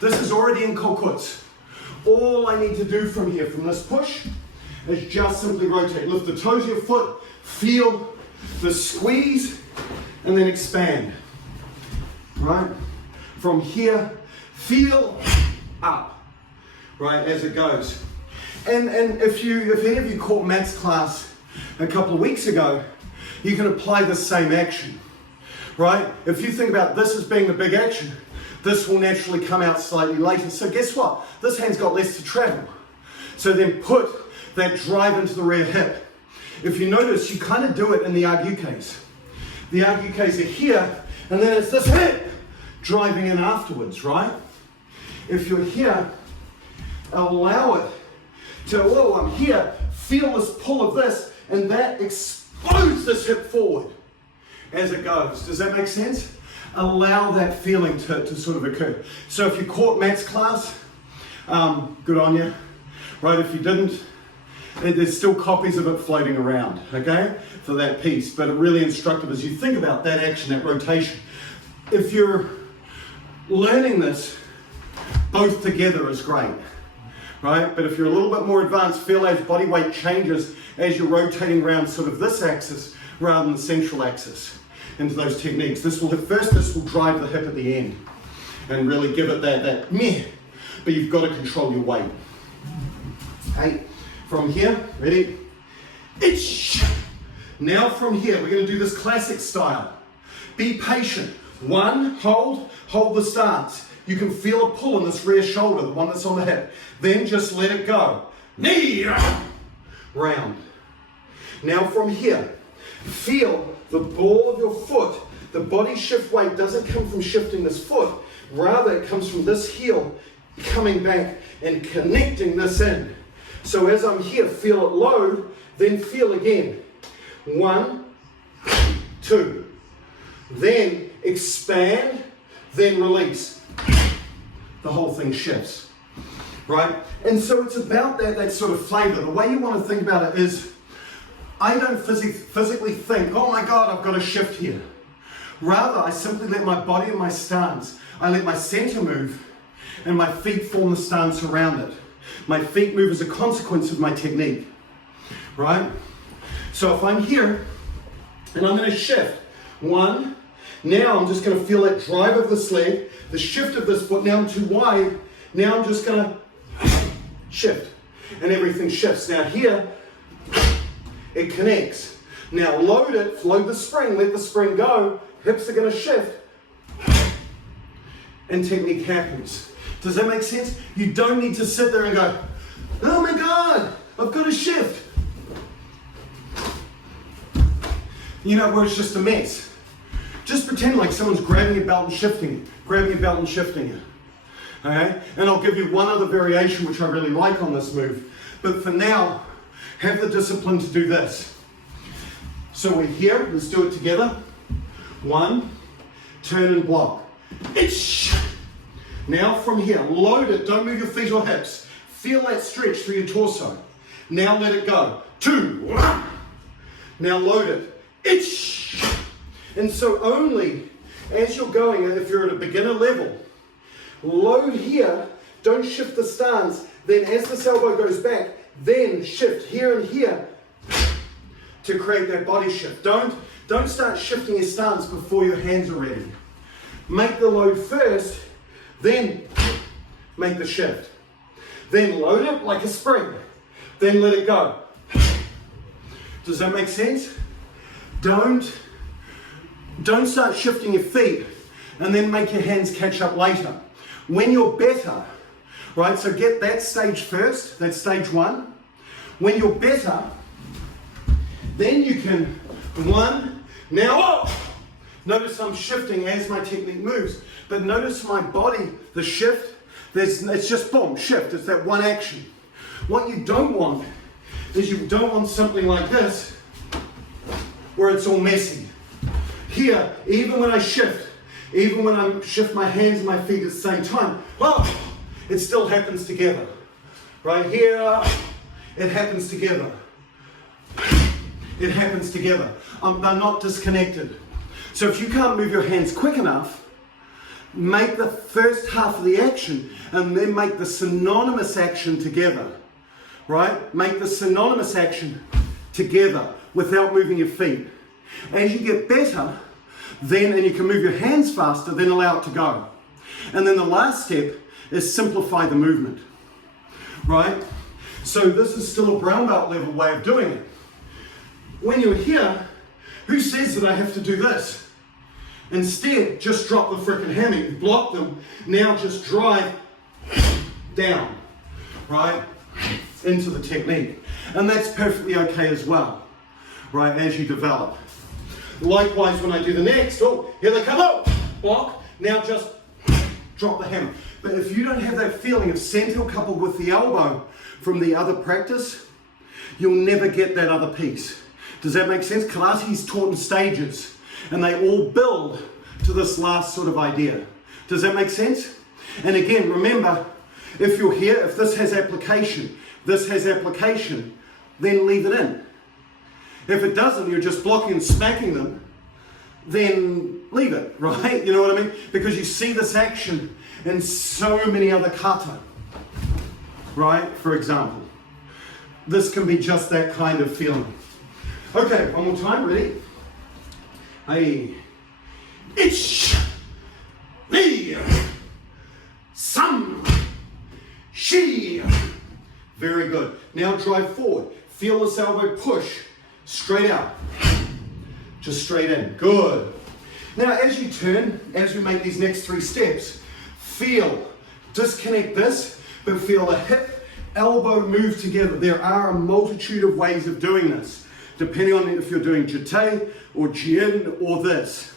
This is already in kokuts. All I need to do from here, from this push, is just simply rotate. Lift the toes of your foot, feel the squeeze, and then expand. Right? From here, feel up. Right, as it goes. And if any of you caught Matt's class a couple of weeks ago, you can apply the same action, right? If you think about this as being the big action, this will naturally come out slightly later. So guess what? This hand's got less to travel. So then put that drive into the rear hip. If you notice, you kind of do it in the Manjukes. The Manjukes are here, and then it's this hip driving in afterwards, right? If you're here, allow it to, oh, I'm here, feel this pull of this, and that explodes this hip forward as it goes. Does that make sense? Allow that feeling to sort of occur. So if you caught Matt's class, good on you. Right, if you didn't, there's still copies of it floating around, okay, for that piece. But really instructive as you think about that action, that rotation. If you're learning this, both together is great. Right? But if you're a little bit more advanced, feel as body weight changes as you're rotating around sort of this axis rather than the central axis into those techniques. This will drive the hip at the end and really give it that meh, but you've got to control your weight. Okay, from here, ready? Itch. Now from here, we're going to do this classic style. Be patient. 1, hold the stance. You can feel a pull in this rear shoulder, the one that's on the hip. Then just let it go. Knee, round. Now from here, feel the ball of your foot. The body shift weight doesn't come from shifting this foot. Rather, it comes from this heel coming back and connecting this in. So as I'm here, feel it load, then feel again. 1, 2. Then expand, then release. The whole thing shifts, right? And so it's about that sort of flavor. The way you want to think about it is, I don't physically think, oh my God, I've got to shift here. Rather, I simply let my body and my stance, I let my center move, and my feet form the stance around it. My feet move as a consequence of my technique, right? So if I'm here, and I'm going to shift, 1, now I'm just going to feel that drive of this leg, the shift of this foot. Now I'm too wide. Now I'm just going to shift. And everything shifts. Now here, it connects. Now load it, float the spring, let the spring go. Hips are going to shift. And technique happens. Does that make sense? You don't need to sit there and go, oh my God, I've got to shift. You know, where it's just a mess. Just pretend like someone's grabbing your belt and shifting you, grabbing your belt and shifting you. Okay? And I'll give you one other variation which I really like on this move. But for now, have the discipline to do this. So we're here, let's do it together. 1, turn and block. Itch. Now from here, load it, don't move your feet or hips. Feel that stretch through your torso. Now let it go. 2. Now load it. Itch. And so only as you're going, if you're at a beginner level, load here, don't shift the stance, then as this elbow goes back, then shift here and here to create that body shift. Don't start shifting your stance before your hands are ready. Make the load first, then make the shift. Then load it like a spring, then let it go. Does that make sense? Don't start shifting your feet and then make your hands catch up later. When you're better, right, so get that stage first, that's stage one. When you're better, then you can, one, now, notice I'm shifting as my technique moves, but notice my body, the shift, it's just boom, shift, it's that one action. What you don't want is you don't want something like this, where it's all messy. Here, even when I shift, even when I shift my hands and my feet at the same time, it still happens together. Right here, it happens together. It happens together. They're not disconnected. So if you can't move your hands quick enough, make the first half of the action and then make the synonymous action together. Right? Make the synonymous action together without moving your feet. As you get better, then, and you can move your hands faster, then allow it to go. And then the last step is simplify the movement. Right? So this is still a brown belt level way of doing it. When you're here, who says that I have to do this? Instead, just drop the frickin' hammer. You've blocked them. Now just drive down, right, into the technique. And that's perfectly okay as well, right, as you develop. Likewise, when I do the next, here they come, block. Now just drop the hammer. But if you don't have that feeling of center coupled with the elbow from the other practice, you'll never get that other piece. Does that make sense? Karate is taught in stages, and they all build to this last sort of idea. Does that make sense? And again, remember, if you're here, if this has application, then leave it in. If it doesn't, you're just blocking and smacking them, then leave it, right? You know what I mean? Because you see this action in so many other kata, right? For example, this can be just that kind of feeling. Okay, one more time, ready? Hey, ich, ni, sam, she. Very good. Now drive forward. Feel this elbow push straight out. Just straight in. Good. Now as you turn, as we make these next three steps, feel, disconnect this, but feel the hip, elbow move together. There are a multitude of ways of doing this, depending on if you're doing jite or Jion or this.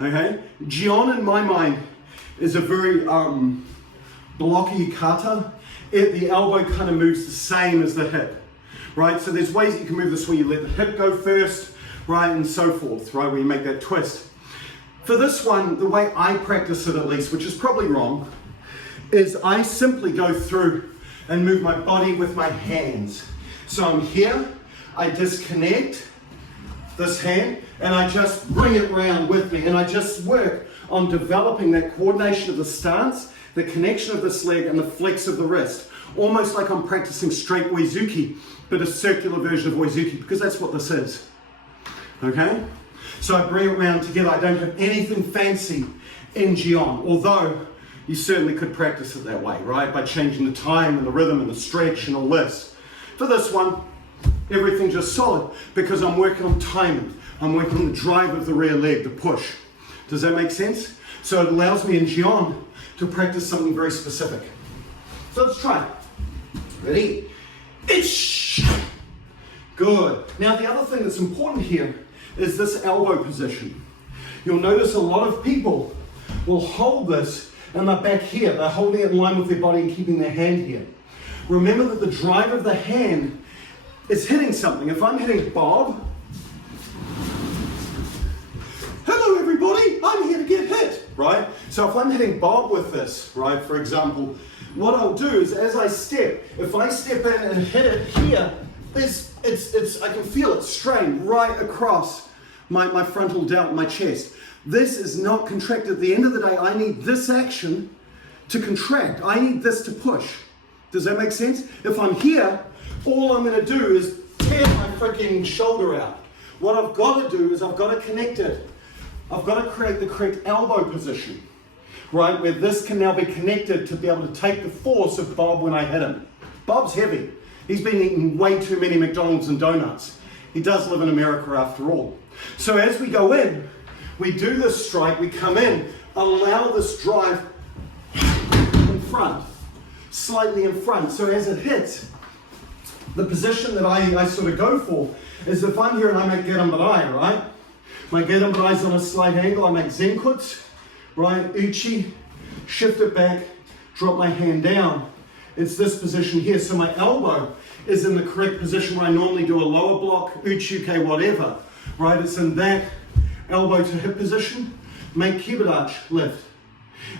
Okay? Jion in my mind is a very blocky kata. The elbow kind of moves the same as the hip. Right? So there's ways that you can move this where you let the hip go first, right, and so forth, right, where you make that twist. For this one, the way I practice it at least, which is probably wrong, is I simply go through and move my body with my hands. So I'm here, I disconnect this hand, and I just bring it round with me, and I just work on developing that coordination of the stance, the connection of this leg, and the flex of the wrist. Almost like I'm practicing straight oizuki, but a circular version of oizuki, because that's what this is. Okay? So I bring it round together. I don't have anything fancy in Jion, although you certainly could practice it that way, right? By changing the time and the rhythm and the stretch and all this. For this one, everything just solid, because I'm working on timing. I'm working on the drive of the rear leg, the push. Does that make sense? So it allows me in Jion to practice something very specific. So let's try it. Ready? Ish. Good. Now the other thing that's important here is this elbow position. You'll notice a lot of people will hold this and they're back here. They're holding it in line with their body and keeping their hand here. Remember that the drive of the hand is hitting something. If I'm hitting Bob, hello everybody, I'm here to get hit, right? So if I'm hitting Bob with this, right, for example, what I'll do is as I step, if I step in and hit it here, I can feel it strain right across my frontal delt, my chest. This is not contracted. At the end of the day, I need this action to contract. I need this to push. Does that make sense? If I'm here, all I'm going to do is tear my freaking shoulder out. What I've got to do is I've got to connect it. I've got to create the correct elbow position, right? Where this can now be connected to be able to take the force of Bob when I hit him. Bob's heavy. He's been eating way too many McDonald's and donuts. He does live in America after all. So as we go in, we do this strike, we come in, allow this drive in front, slightly in front. So as it hits, the position that I sort of go for is if I'm here and I make Gerambarai, right? My Gerambarai is on a slight angle, I make Zenkutsu, right? Uchi, shift it back, drop my hand down. It's this position here. So my elbow is in the correct position where I normally do a lower block, Uchuke, whatever, right? It's in that elbow to hip position, make Kibarachi lift.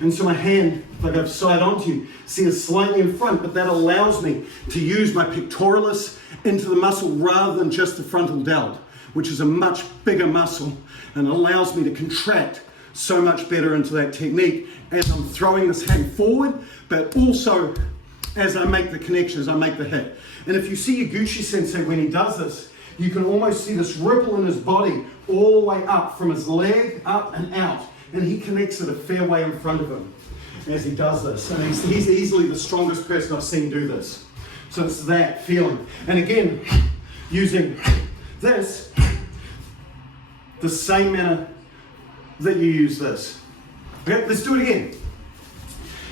And so my hand, if I go side onto you, see is slightly in front, but that allows me to use my pectoralis into the muscle rather than just the frontal delt, which is a much bigger muscle and allows me to contract so much better into that technique as I'm throwing this hand forward, but also as I make the connection, as I make the hit. And if you see Yaguchi Sensei when he does this, you can almost see this ripple in his body all the way up from his leg up and out. And he connects it a fair way in front of him as he does this. And he's easily the strongest person I've seen do this. So it's that feeling. And again, using this, the same manner that you use this. Okay, let's do it again.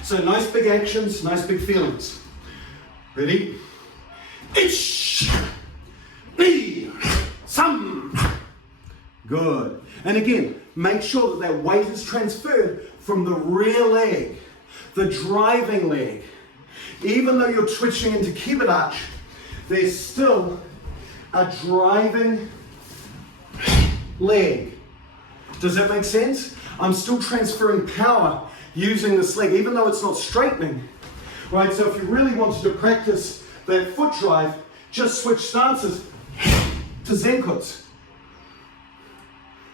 So nice big actions, nice big feelings. Ready? Ish, ni, sam. Good. And again, make sure that that weight is transferred from the rear leg, the driving leg. Even though you're twitching into Kibarachi, there's still a driving leg. Does that make sense? I'm still transferring power using this leg, even though it's not straightening. Right, so if you really wanted to practice that foot drive, just switch stances to Zenkutsu.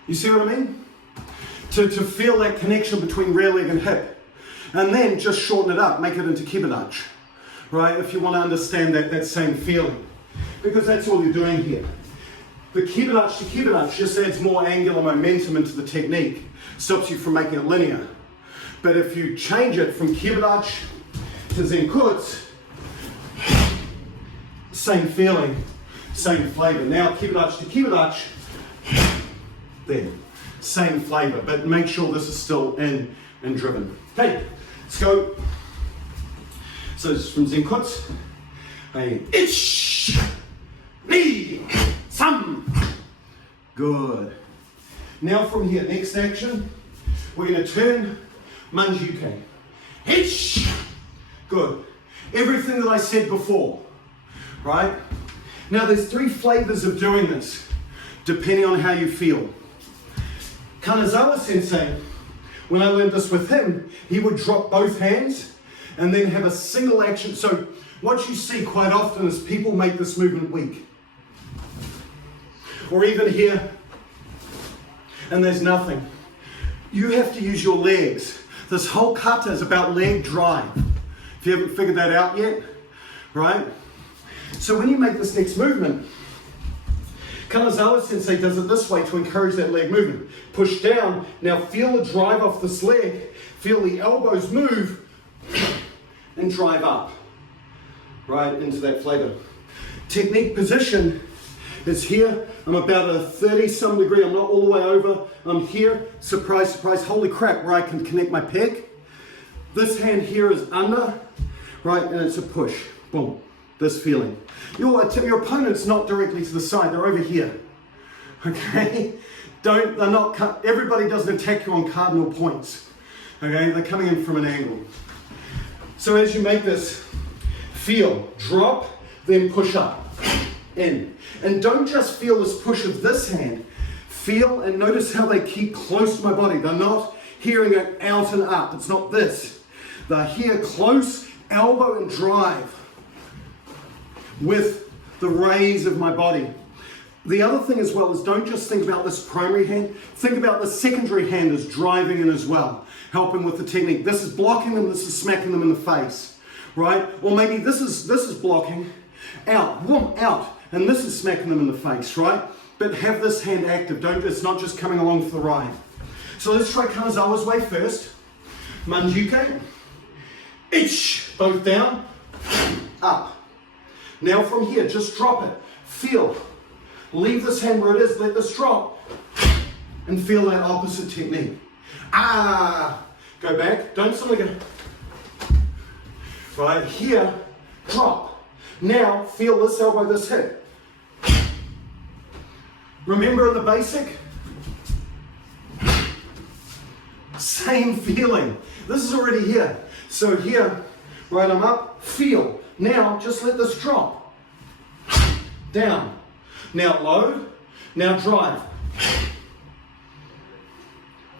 You see what I mean? To feel that connection between rear leg and hip. And then just shorten it up, make it into Kibarachi. Right, if you want to understand that same feeling. Because that's all you're doing here. The Kibarachi to Kibarachi just adds more angular momentum into the technique. Stops you from making it linear. But if you change it from Kibarachi to Zenkutsu, same feeling, same flavor. Now Kibarachi to Kibarachi, there, same flavor, but make sure this is still in and driven. Okay, let's go. So this is from Zenkutsu. Ish, ni, sam. Good. Now from here, next action, we're going to turn Manjuke. Ish. Good. Everything that I said before, right? Now there's 3 flavors of doing this, depending on how you feel. Kanazawa Sensei, when I learned this with him, he would drop both hands and then have a single action. So what you see quite often is people make this movement weak. Or even here, and there's nothing. You have to use your legs. This whole kata is about leg drive. If you haven't figured that out yet, right? So when you make this next movement, Kanazawa Sensei does it this way to encourage that leg movement. Push down, now feel the drive off this leg, feel the elbows move, and drive up, right, into that flavor. Technique position is here. I'm about a 30-some degree, I'm not all the way over. I'm here, surprise, surprise, holy crap, where I can connect my pec. This hand here is under, right, and it's a push, boom, this feeling. Your opponent's not directly to the side, they're over here, okay? Everybody doesn't attack you on cardinal points, okay? They're coming in from an angle. So as you make this, feel, drop, then push up, in. And don't just feel this push of this hand, feel and notice how they keep close to my body. They're not here and go out and up, it's not this. They're here close, elbow and drive with the raise of my body. The other thing as well is don't just think about this primary hand, think about the secondary hand as driving in as well, helping with the technique. This is blocking them, this is smacking them in the face, right? Or maybe this is blocking, out, boom, out, and this is smacking them in the face, right? But have this hand active, it's not just coming along for the ride. So let's try Kanazawa's way first. Manjuke, ich, both down, up. Now from here, just drop it, feel. Leave this hand where it is, let this drop, and feel that opposite technique. Ah, go back, don't suddenly go. Right, here, drop. Now, feel this elbow, this hip. Remember in the basic? Same feeling. This is already here. So here, right arm up, feel. Now, just let this drop. Down. Now load, now drive.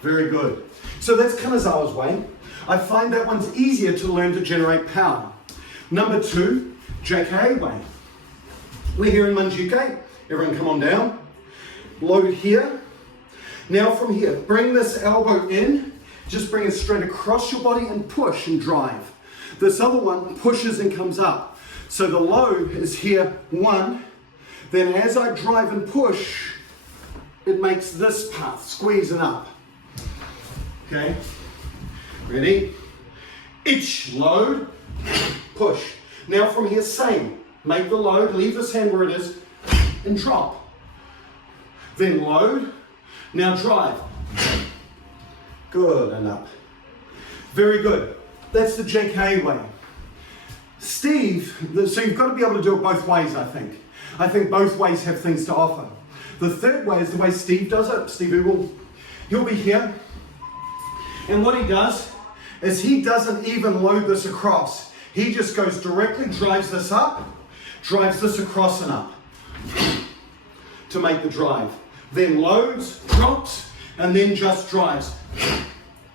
Very good. So that's Kanazawa's way. I find that one's easier to learn to generate power. Number 2, JKA way. We're here in Manjuke. Everyone come on down. Load here. Now from here, bring this elbow in. Just bring it straight across your body and push and drive. This other one pushes and comes up. So the load is here, 1. Then as I drive and push, it makes this path, squeezing up. Okay, ready? Ich, load, push. Now from here, same. Make the load, leave this hand where it is, and drop. Then load, now drive. Good, and up. Very good. That's the JK way. Steve, so you've got to be able to do it both ways, I think. I think both ways have things to offer. The third way is the way Steve does it. Steve he'll be here. And what he does is he doesn't even load this across. He just goes directly, drives this up, drives this across and up to make the drive. Then loads, drops, and then just drives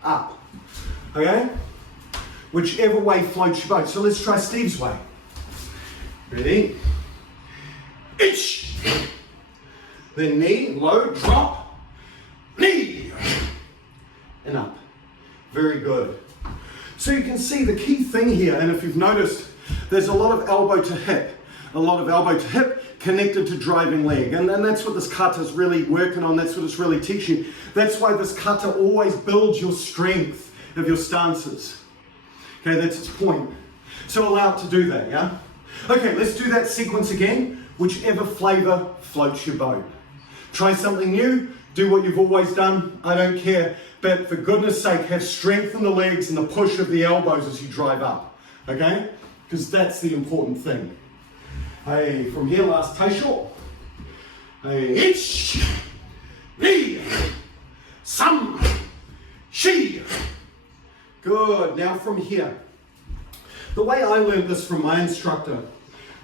up. Okay? Whichever way floats your boat. So let's try Steve's way. Ready? Ich. Then knee, load, drop, knee, and up. Very good. So you can see the key thing here, and if you've noticed, there's a lot of elbow to hip. A lot of elbow to hip connected to driving leg. And that's what this kata is really working on. That's what it's really teaching. That's why this kata always builds your strength of your stances. Okay, that's its point. So allow it to do that, yeah? Okay, let's do that sequence again. Whichever flavor floats your boat. Try something new, do what you've always done, I don't care. But for goodness sake, have strength in the legs and the push of the elbows as you drive up. Okay? Because that's the important thing. Hey, from here, last taisho. Hey, ich, ni, sam, shi. Good, now from here. The way I learned this from my instructor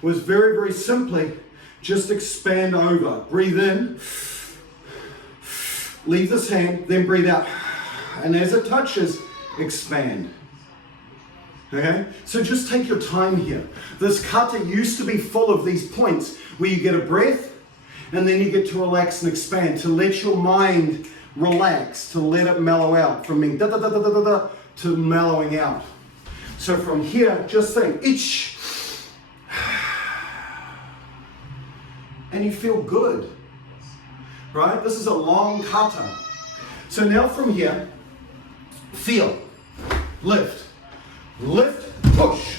was very, very simply, just expand over. Breathe in, leave this hand, then breathe out. And as it touches, expand. Okay? So just take your time here. This kata used to be full of these points where you get a breath and then you get to relax and expand, to let your mind relax, to let it mellow out, from being da-da-da-da-da-da to mellowing out. So from here, just think, ich. And you feel good, right? This is a long kata. So now from here, feel, lift, lift, push.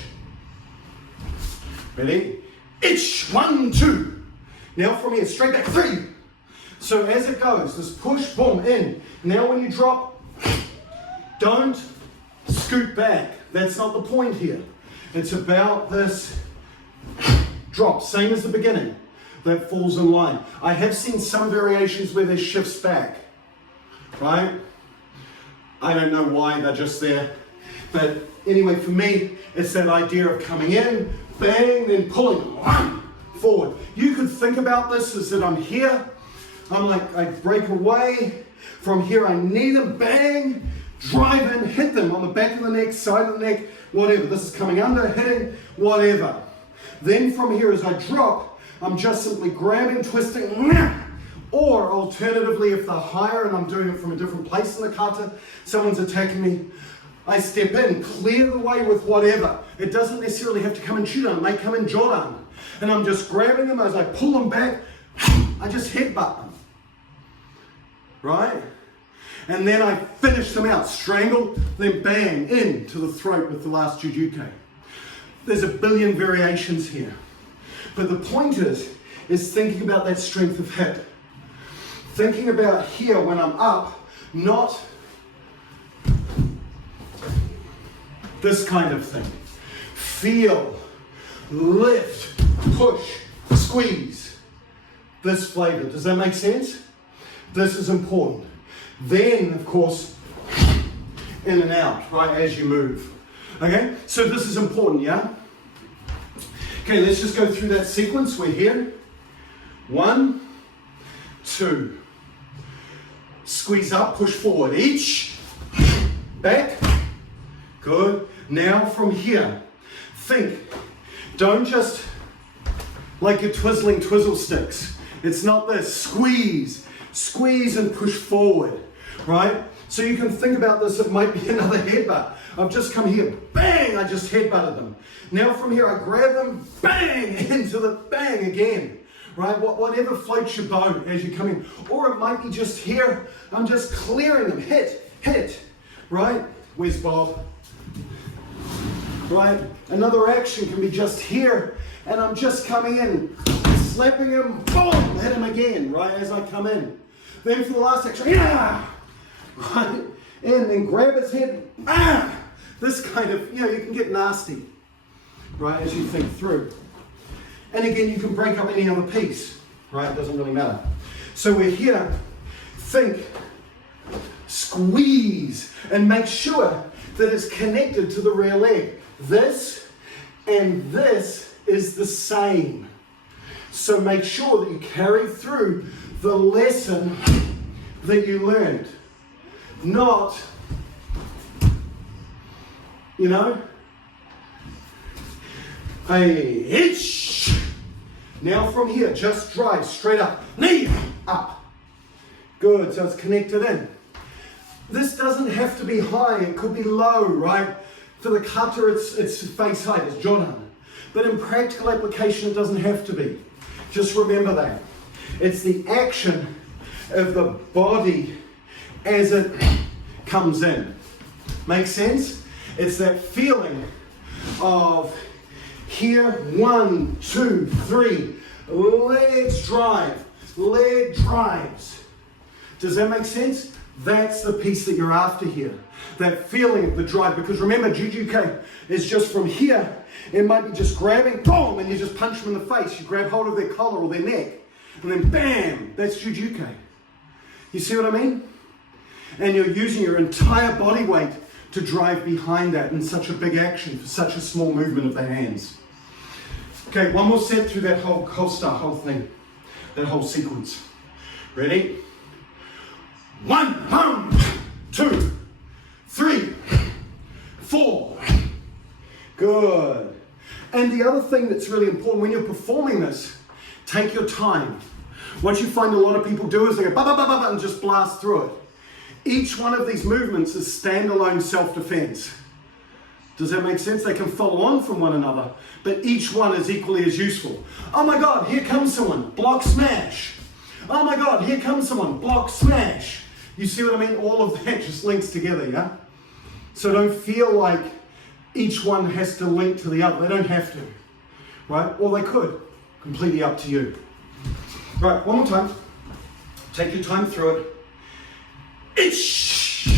Ready? Ich, 1, 2. Now from here, straight back, 3. So as it goes, this push, boom, in. Now when you drop, don't scoot back. That's not the point here. It's about this drop, same as the beginning. That falls in line. I have seen some variations where they shifts back, right? I don't know why, they're just there. But anyway, for me, it's that idea of coming in, bang, then pulling, forward. You could think about this as that I'm here, I'm like, I break away, from here I knee them, bang, drive in, hit them on the back of the neck, side of the neck, whatever. This is coming under, hitting, whatever. Then from here as I drop, I'm just simply grabbing, twisting, or alternatively, if they're higher and I'm doing it from a different place in the kata, someone's attacking me, I step in, clear the way with whatever. It doesn't necessarily have to come in Jion, it may come in Jion. And I'm just grabbing them as I pull them back, I just headbutt them. Right? And then I finish them out, strangle, then bang, into the throat with the last Manjuke. There's a billion variations here. But the point is thinking about that strength of hit. Thinking about here when I'm up, not this kind of thing. Feel, lift, push, squeeze. This flavor, does that make sense? This is important. Then, of course, in and out, right, as you move. Okay, so this is important, yeah? Okay, let's just go through that sequence. We're here. 1, 2. Squeeze up, push forward. Each. Back. Good. Now from here, think. Don't just like you're twizzling twizzle sticks. It's not this. Squeeze. Squeeze and push forward. Right? So you can think about this. It might be another headbutt. I've just come here. Bang! I just headbutted them. Now from here, I grab them. Bang! Into the bang again. Right? Whatever floats your boat as you come in. Or it might be just here. I'm just clearing them. Hit. Hit. Right? Where's Bob? Right? Another action can be just here. And I'm just coming in. Slapping him. Boom! Hit him again. Right? As I come in. Then for the last action. Yeah! Right? And then grab his head. Ah! This kind of, you can get nasty. Right? As you think through. And again, you can break up any other piece, right? It doesn't really matter. So we're here, think, squeeze, and make sure that it's connected to the rear leg. This and this is the same. So make sure that you carry through the lesson that you learned. Not, a hitch. Now from here, just drive straight up. Knee up. Good, so it's connected in. This doesn't have to be high, it could be low, right? For the kata, it's face height, it's Jion. But in practical application, it doesn't have to be. Just remember that. It's the action of the body as it comes in. Make sense? It's that feeling of here, 1, 2, 3, legs drive, leg drives. Does that make sense? That's the piece that you're after here. That feeling of the drive, because remember, Manjuke is just from here, it might be just grabbing, boom, and you just punch them in the face. You grab hold of their collar or their neck, and then bam, that's Manjuke. You see what I mean? And you're using your entire body weight to drive behind that in such a big action for such a small movement of the hands. Okay, one more set through that whole thing, that whole sequence. Ready? 1, 2, 3, 4. Good. And the other thing that's really important when you're performing this, take your time. What you find a lot of people do is they go ba ba ba ba and just blast through it. Each one of these movements is standalone self-defense. Does that make sense? They can follow on from one another, but each one is equally as useful. Oh my God, here comes someone, block smash. Oh my God, here comes someone, block smash. You see what I mean? All of that just links together, yeah? So don't feel like each one has to link to the other. They don't have to, right? Or they could, completely up to you. Right, one more time. Take your time through it. Ich,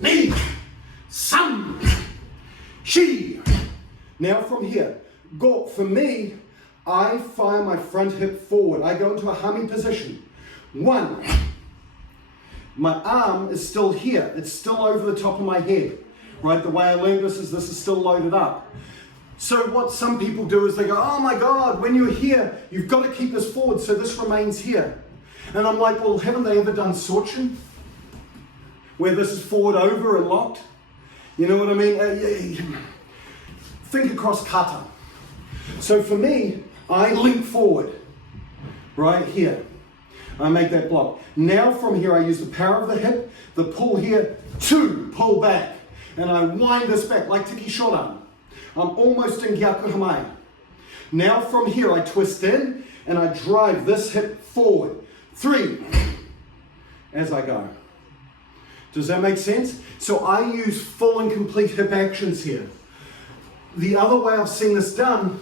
ni, sam, shi. Now from here, go. For me, I fire my front hip forward. I go into a hami position. 1. My arm is still here. It's still over the top of my head. Right? The way I learned this is still loaded up. So what some people do is they go, oh my God, when you're here, you've got to keep this forward so this remains here. And I'm like, well, haven't they ever done Sorchin? Where this is forward over and locked? You know what I mean? Think across Kata. So for me, I link forward. right here. I make that block. Now from here, I use the power of the hip, the pull here, 2, pull back. And I wind this back like tiki shodan. I'm almost in gyaku hamae. Now from here, I twist in and I drive this hip forward. 3, as I go. Does that make sense? So I use full and complete hip actions here. The other way I've seen this done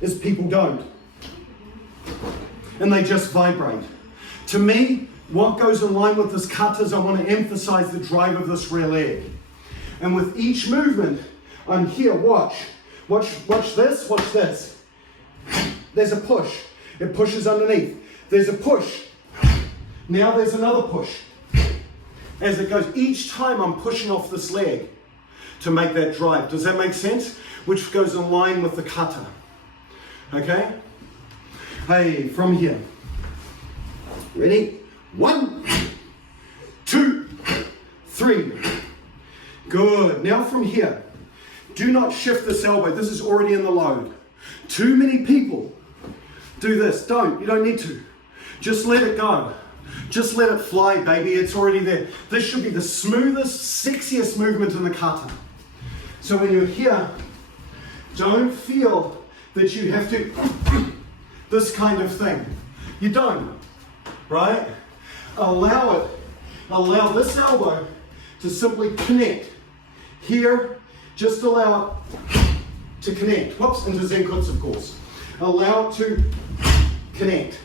is people don't. And they just vibrate. To me, what goes in line with this kata is I want to emphasize the drive of this rear leg. And with each movement, I'm here, watch this, watch this. There's a push, it pushes underneath. There's a push, now there's another push. As it goes, each time I'm pushing off this leg to make that drive. Does that make sense? Which goes in line with the kata. Okay? Hey, from here. Ready? 1, 2, 3. Good. Now from here, do not shift this elbow. This is already in the load. Too many people do this. Don't. You don't need to. Just let it go. Just let it fly, baby. It's already there. This should be the smoothest, sexiest movement in the kata. So when you're here, don't feel that you have to this kind of thing. You don't, right? Allow it. Allow this elbow to simply connect. Here, just allow it to connect. Whoops, into Zenkutsu, of course. Allow it to connect.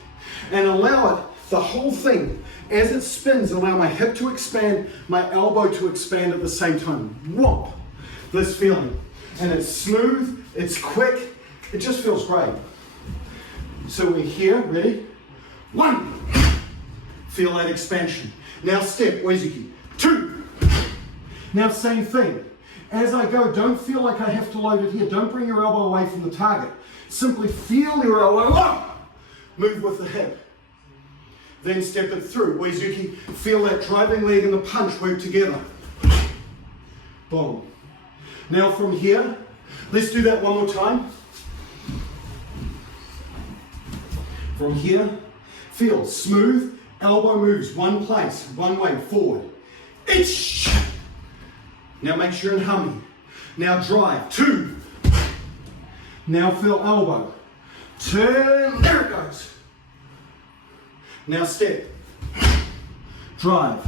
And allow it, the whole thing, as it spins, allow my hip to expand, my elbow to expand at the same time. Whoop, this feeling. And it's smooth, it's quick, it just feels great. So we're here, ready? 1, feel that expansion. Now step, Uezuki. 2, now same thing. As I go, don't feel like I have to load it here. Don't bring your elbow away from the target. Simply feel your elbow, move with the hip. Then step it through. Uezuki, feel that driving leg and the punch work together. Boom. Now from here, let's do that one more time. From here, feel smooth, elbow moves one place, one way, forward. Itch. Now make sure you're in humi. Now drive, 2. Now feel elbow. Turn, there it goes. Now step, drive,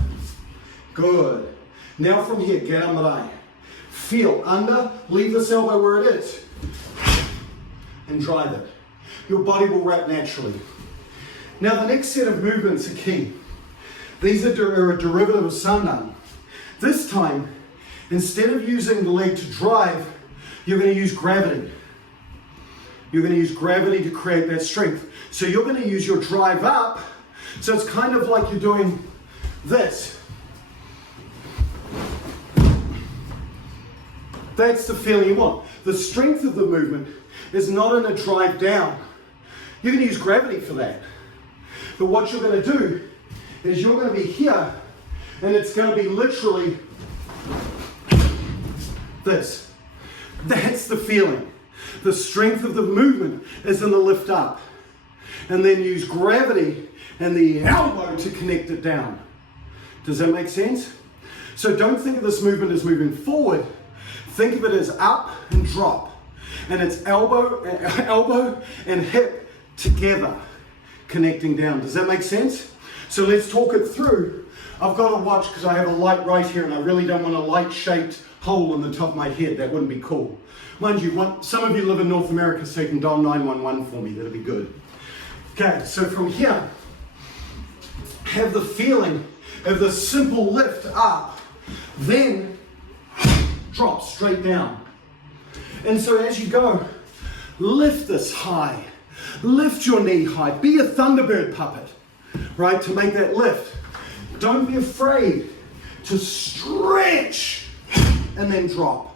good. Now from here, get amarai. Feel under, leave this elbow where it is, and drive it. Your body will wrap naturally. Now the next set of movements are key. These are a derivative of sandan. This time, instead of using the leg to drive, you're going to use gravity. You're going to use gravity to create that strength. So you're going to use your drive up. So it's kind of like you're doing this. That's the feeling you want. The strength of the movement is not in a drive down. You're going to use gravity for that. But what you're going to do is you're going to be here, and it's going to be literally this. That's the feeling. The strength of the movement is in the lift up. And then use gravity and the elbow to connect it down. Does that make sense? So don't think of this movement as moving forward. Think of it as up and drop. And it's elbow and hip together, connecting down. Does that make sense? So let's talk it through. I've got to watch because I have a light right here and I really don't want a light-shaped hole in the top of my head. That wouldn't be cool. Mind you, some of you live in North America, so you can dial 911 for me. That'll be good. Okay, so from here, have the feeling of the simple lift up, then drop straight down. And so as you go, lift this high, lift your knee high, be a Thunderbird puppet, right, to make that lift. Don't be afraid to stretch and then drop,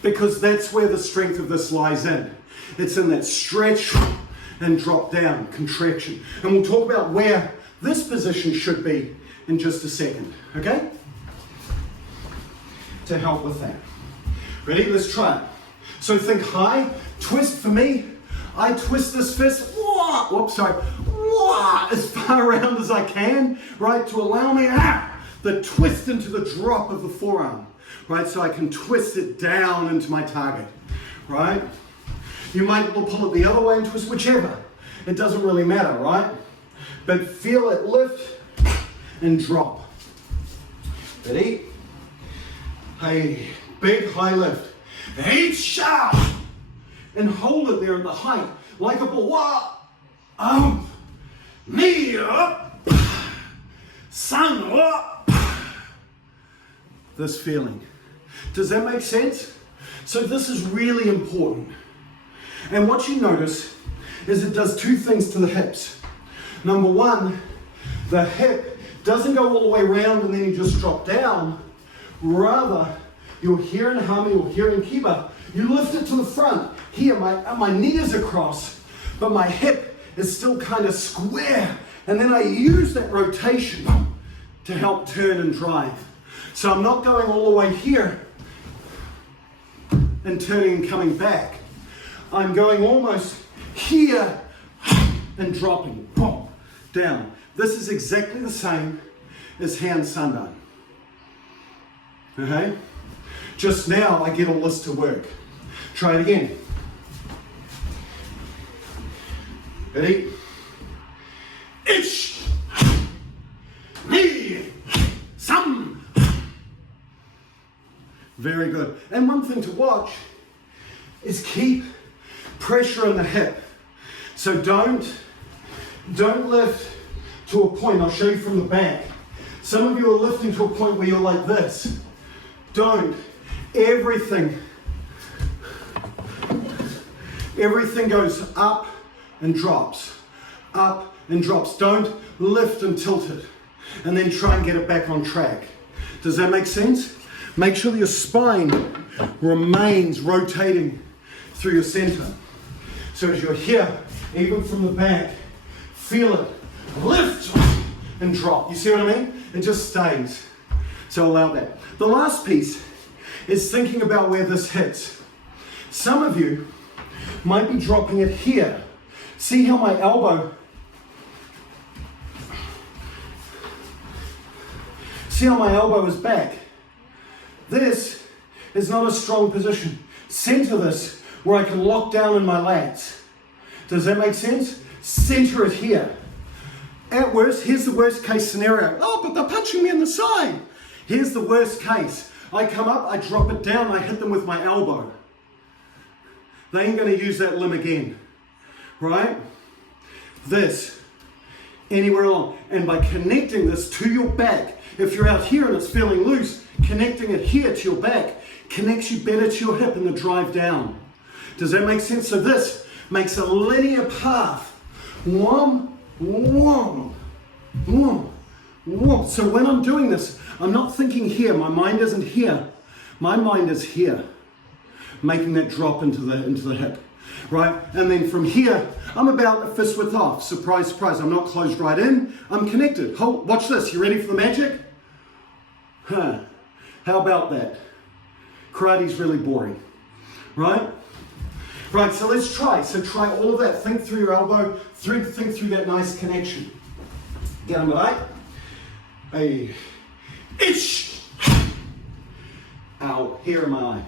because that's where the strength of this lies in. It's in that stretch and drop down, contraction. And we'll talk about where this position should be in just a second, okay? To help with that. Ready? Let's try it. So think high, twist for me. I twist this fist, whoops, sorry, as far around as I can, right, to allow me the twist into the drop of the forearm, right, so I can twist it down into my target, right? You might pull it the other way and twist, whichever. It doesn't really matter, right? But feel it lift and drop. Ready? Hey, big high lift. Hey, shot! And hold it there at the height, like a ball. Knee up, sun up. This feeling. Does that make sense? So this is really important. And what you notice is it does two things to the hips. Number one, the hip doesn't go all the way around and then you just drop down. Rather, you're here in harmony or here in kiba. You lift it to the front. Here, my knee is across, but my hip is still kind of square. And then I use that rotation to help turn and drive. So I'm not going all the way here and turning and coming back. I'm going almost here and dropping, boom, down. This is exactly the same as hand sandan. Okay? Just now I get all this to work. Try it again. Ready? Ich, ni, sam. Very good. And one thing to watch is keep pressure on the hip. So don't lift to a point. I'll show you from the back. Some of you are lifting to a point where you're like this. Don't. Everything goes up and drops. Up and drops. Don't lift and tilt it. And then try and get it back on track. Does that make sense? Make sure that your spine remains rotating through your center. So as you're here, even from the back, feel it. Lift and drop. You see what I mean? It just stays. So allow that. The last piece is thinking about where this hits. Some of you might be dropping it here. See how my elbow, is back. This is not a strong position. Center this where I can lock down in my lats. Does that make sense? Center it here. At worst, here's the worst case scenario. Oh, but they're punching me in the side. Here's the worst case. I come up, I drop it down, I hit them with my elbow. They ain't gonna use that limb again, right? This, anywhere along. And by connecting this to your back, if you're out here and it's feeling loose, connecting it here to your back connects you better to your hip in the drive down. Does that make sense? So this makes a linear path. One, one, one, one. So when I'm doing this, I'm not thinking here. My mind isn't here. My mind is here, making that drop into the hip, right? And then from here, I'm about a fist width off. Surprise, surprise. I'm not closed right in. I'm connected. Hold, watch this. You ready for the magic? Huh. How about that? Karate's really boring, right? Right, so let's try. So try all of that. Think through your elbow. Think through that nice connection. Get on right. Hey. Ish. Ow. Here am I.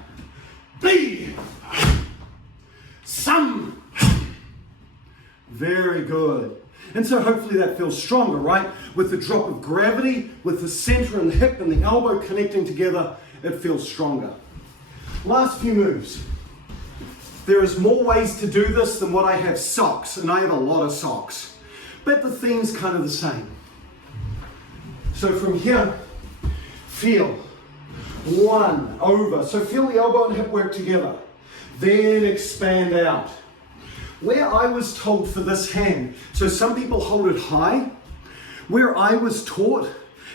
B. Some. Very good. And so hopefully that feels stronger, right? With the drop of gravity, with the center and the hip and the elbow connecting together, it feels stronger. Last few moves. There is more ways to do this than what I have socks, and I have a lot of socks. But the theme's kind of the same. So from here, feel one, over. So feel the elbow and hip work together. Then expand out. Where I was told for this hand, so some people hold it high. Where I was taught,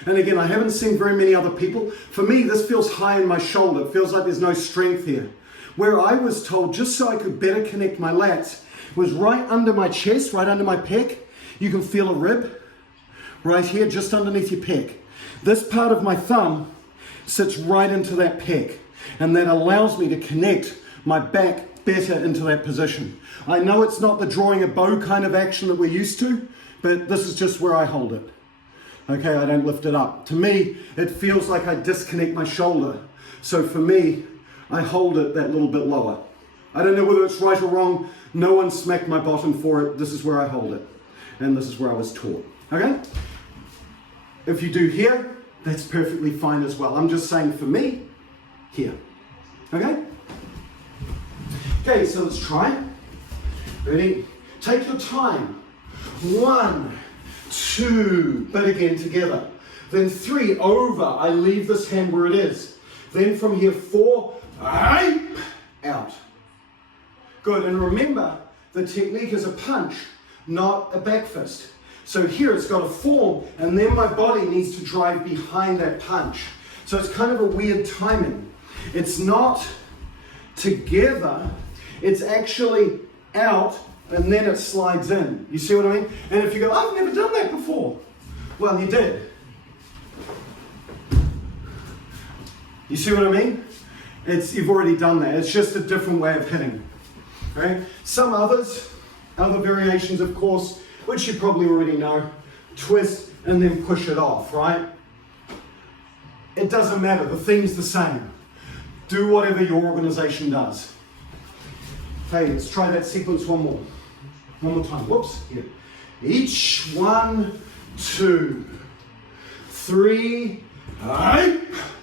and again, I haven't seen very many other people, for me, this feels high in my shoulder. It feels like there's no strength here. Where I was told, just so I could better connect my lats, was right under my chest, right under my pec. You can feel a rib right here, just underneath your pec. This part of my thumb sits right into that pec, and that allows me to connect my back better into that position. I know it's not the drawing a bow kind of action that we're used to, but this is just where I hold it. Okay, I don't lift it up. To me, it feels like I disconnect my shoulder. So for me, I hold it that little bit lower. I don't know whether it's right or wrong. No one smacked my bottom for it. This is where I hold it. And this is where I was taught. Okay? If you do here, that's perfectly fine as well. I'm just saying for me, here. Okay? Okay, so let's try. Ready? Take your time. 1, 2, but again together. Then 3, over. I leave this hand where it is. Then from here, 4, out. Good, and remember, the technique is a punch, not a back fist. So here it's got a form, and then my body needs to drive behind that punch. So it's kind of a weird timing. It's not together, it's actually out, and then it slides in. You see what I mean? And if you go, I've never done that before. Well, you did. You see what I mean? You've already done that. It's just a different way of hitting. Right? Some other variations, of course, which you probably already know, twist and then push it off, right? It doesn't matter. The theme's the same. Do whatever your organization does. Okay, let's try that sequence one more time. Whoops. Here. Each 1, 2, 3,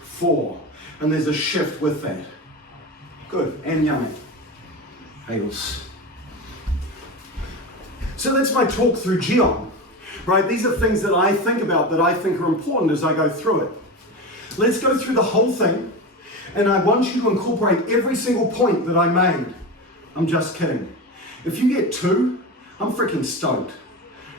4. And there's a shift with that. Good. And yummy. Hails. So that's my talk through Jion. Right? These are things that I think about, that I think are important as I go through it. Let's go through the whole thing. And I want you to incorporate every single point that I made. I'm just kidding. If you get 2, I'm freaking stoked,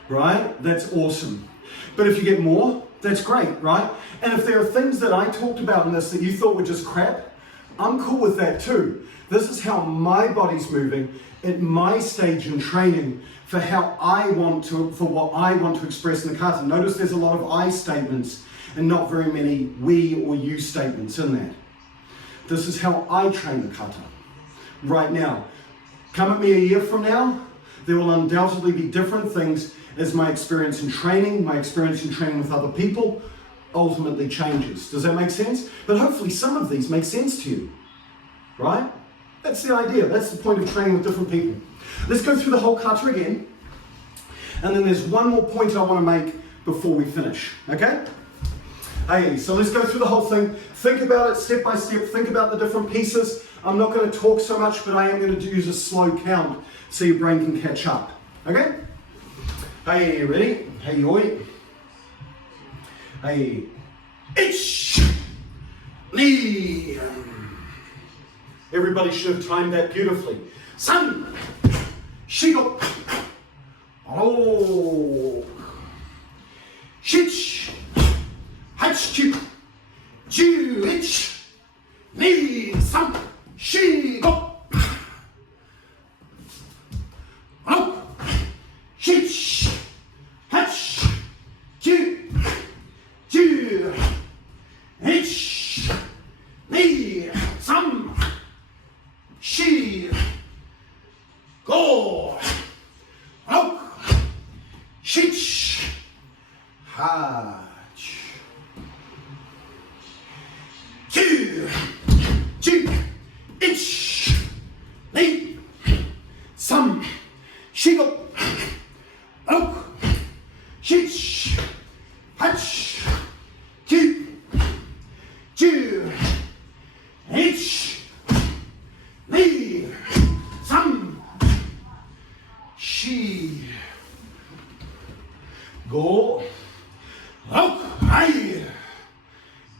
right? That's awesome. But if you get more, that's great, right? And if there are things that I talked about in this that you thought were just crap, I'm cool with that too. This is how my body's moving at my stage in training for what I want to express in the kata. Notice there's a lot of I statements and not very many we or you statements in that. This is how I train the kata right now. Come at me a year from now, there will undoubtedly be different things as my experience in training with other people ultimately changes. Does that make sense? But hopefully some of these make sense to you, right? That's the idea. That's the point of training with different people. Let's go through the whole kata again. And then there's one more point I want to make before we finish, okay? Hey, so let's go through the whole thing. Think about it step by step. Think about the different pieces. I'm not going to talk so much, but I am going to use a slow count so your brain can catch up. Okay? Hey, ready? Hey, yoi. Hey. Ich. Ni. Everybody should have timed that beautifully. San. Shigo. Oh. Shich. Hachi. Ju. Ich. Ni. San. Shigo. Oh. Shich. Hach. Ju. Ju. Ich. Ni. San. Shi. Go. Oh. Shich. Hach. Ju. Ju. Ich. Ni. San. Shigo. Oh. Shich. Hach. Ju. Ju. Ich. Ni. San. Shi. Go. Oh. Ai.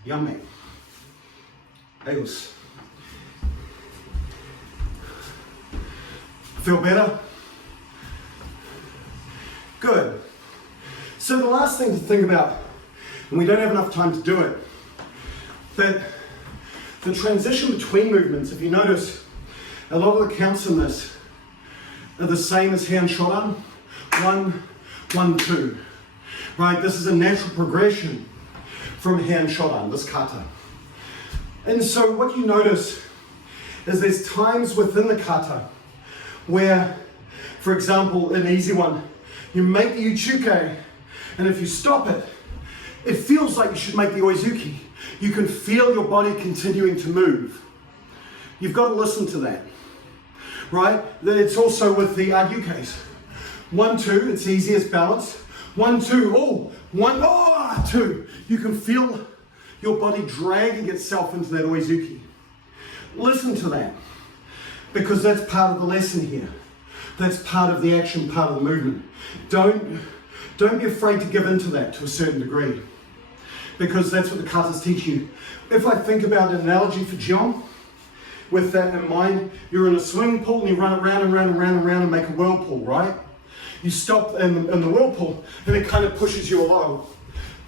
Yummy. Adios. Feel better? Good. So the last thing to think about, and we don't have enough time to do it, that the transition between movements, if you notice, a lot of the counts in this are the same as hand shodan. 1, 1, 2. Right? This is a natural progression from hand shodan, this kata. And so what you notice is there's times within the kata where, for example, an easy one, You make the Uchuke, and if you stop it, it feels like you should make the Oizuki. You can feel your body continuing to move. You've got to listen to that, right? It's also with the Agyukes. 1, 2, it's easiest balance. 1, 2, oh, 1, oh, 2. You can feel your body dragging itself into that Oizuki. Listen to that, because that's part of the lesson here. That's part of the action, part of the movement. Don't be afraid to give into that to a certain degree, because that's what the katas teach you. If I think about an analogy for Jion, with that in mind, you're in a swimming pool and you run around and round and round and round and make a whirlpool, right? You stop in the whirlpool and it kind of pushes you along.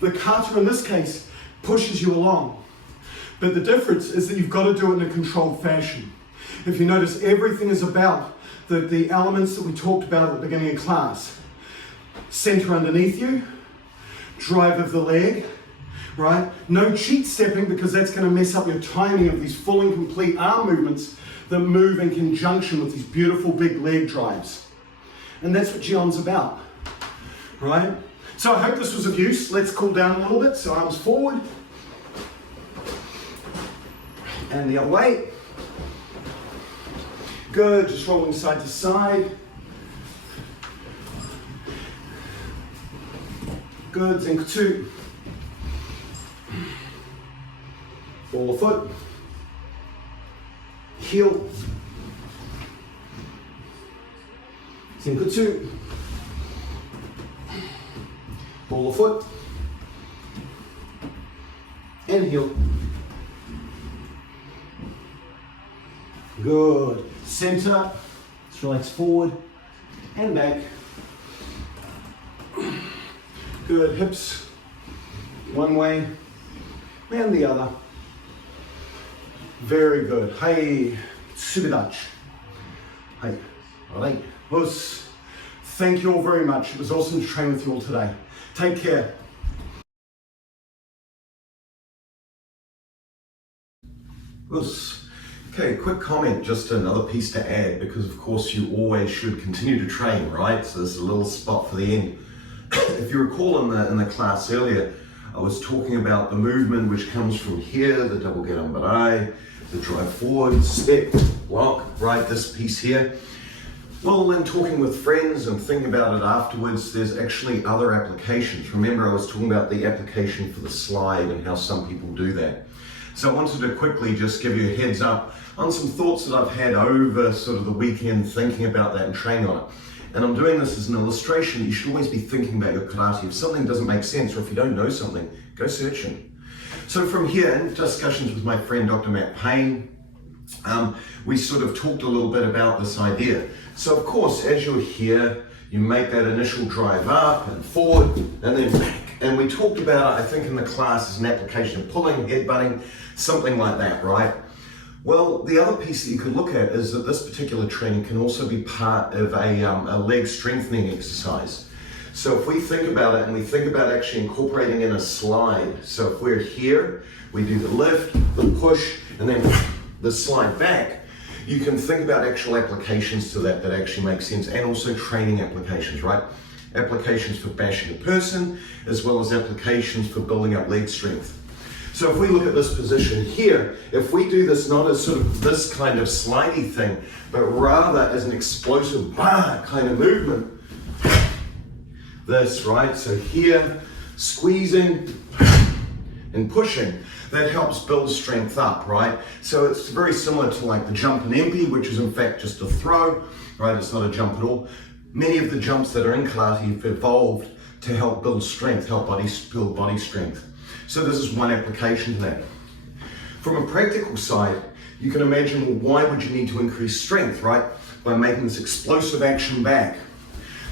The kata in this case pushes you along. But the difference is that you've got to do it in a controlled fashion. If you notice, everything is about the elements that we talked about at the beginning of class. Center underneath you, drive of the leg, right? No cheat stepping, because that's going to mess up your timing of these full and complete arm movements that move in conjunction with these beautiful big leg drives. And that's what Jion's about, right? So I hope this was of use. Let's cool down a little bit. So arms forward and the other way. Good, just rolling side to side. Good, zinc 2. Ball of foot. Heel. Zinc 2. Ball of foot. And heel. Good. Center. Let's relax forward and back. Good. Hips one way and the other. Very good. Hey, subidachi. Hey, all right. Thank you all very much. It was awesome to train with you all today. Take care. Okay, quick comment, just another piece to add, because of course you always should continue to train, right? So this is a little spot for the end. If you recall in the class earlier, I was talking about the movement which comes from here, the double gerambarai, the drive forward, step, block, right, this piece here. Well, then talking with friends and thinking about it afterwards, there's actually other applications. Remember, I was talking about the application for the slide and how some people do that. So I wanted to quickly just give you a heads up on some thoughts that I've had over sort of the weekend thinking about that and training on it. And I'm doing this as an illustration. You should always be thinking about your karate. If something doesn't make sense, or if you don't know something, go searching. So from here, in discussions with my friend Dr. Matt Payne, we sort of talked a little bit about this idea. So of course, as you're here, you make that initial drive up and forward and then back. And we talked about it, I think, in the class as an application of pulling, headbutting, something like that, right? Well, the other piece that you could look at is that this particular training can also be part of a leg strengthening exercise. So if we think about it and we think about actually incorporating in a slide, so if we're here, we do the lift, the push, and then the slide back, you can think about actual applications to that actually make sense, and also training applications, right? Applications for bashing a person, as well as applications for building up leg strength. So if we look at this position here, if we do this not as sort of this kind of slidey thing, but rather as an explosive kind of movement, this, right? So here, squeezing and pushing, that helps build strength up, right? So it's very similar to like the jump and empty, which is in fact just a throw, right? It's not a jump at all. Many of the jumps that are in karate have evolved to help build strength, build body strength. So this is one application to that. From a practical side, you can imagine, well, why would you need to increase strength, right? By making this explosive action back.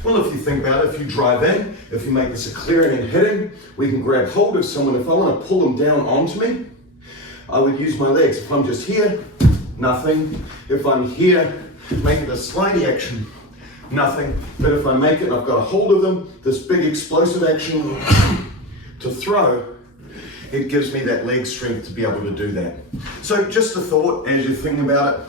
Well, if you think about it, if you drive in, if you make this a clearing and hitting, we can grab hold of someone. If I want to pull them down onto me, I would use my legs. If I'm just here, nothing. If I'm here, make it a slidey action, nothing. But if I make it and I've got a hold of them, this big explosive action to throw, it gives me that leg strength to be able to do that. So just a thought as you're thinking about it,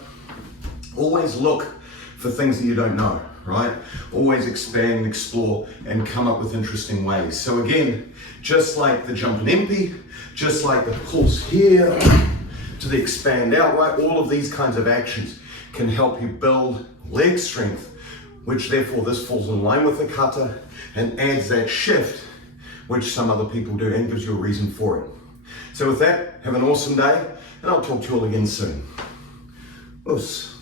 always look for things that you don't know. right? Always expand and explore and come up with interesting ways. So again, just like the jump and empty, just like the pulse here to the expand out, right? All of these kinds of actions can help you build leg strength, which therefore this falls in line with the kata and adds that shift, which some other people do, and gives you a reason for it. So with that, have an awesome day, and I'll talk to you all again soon. Us.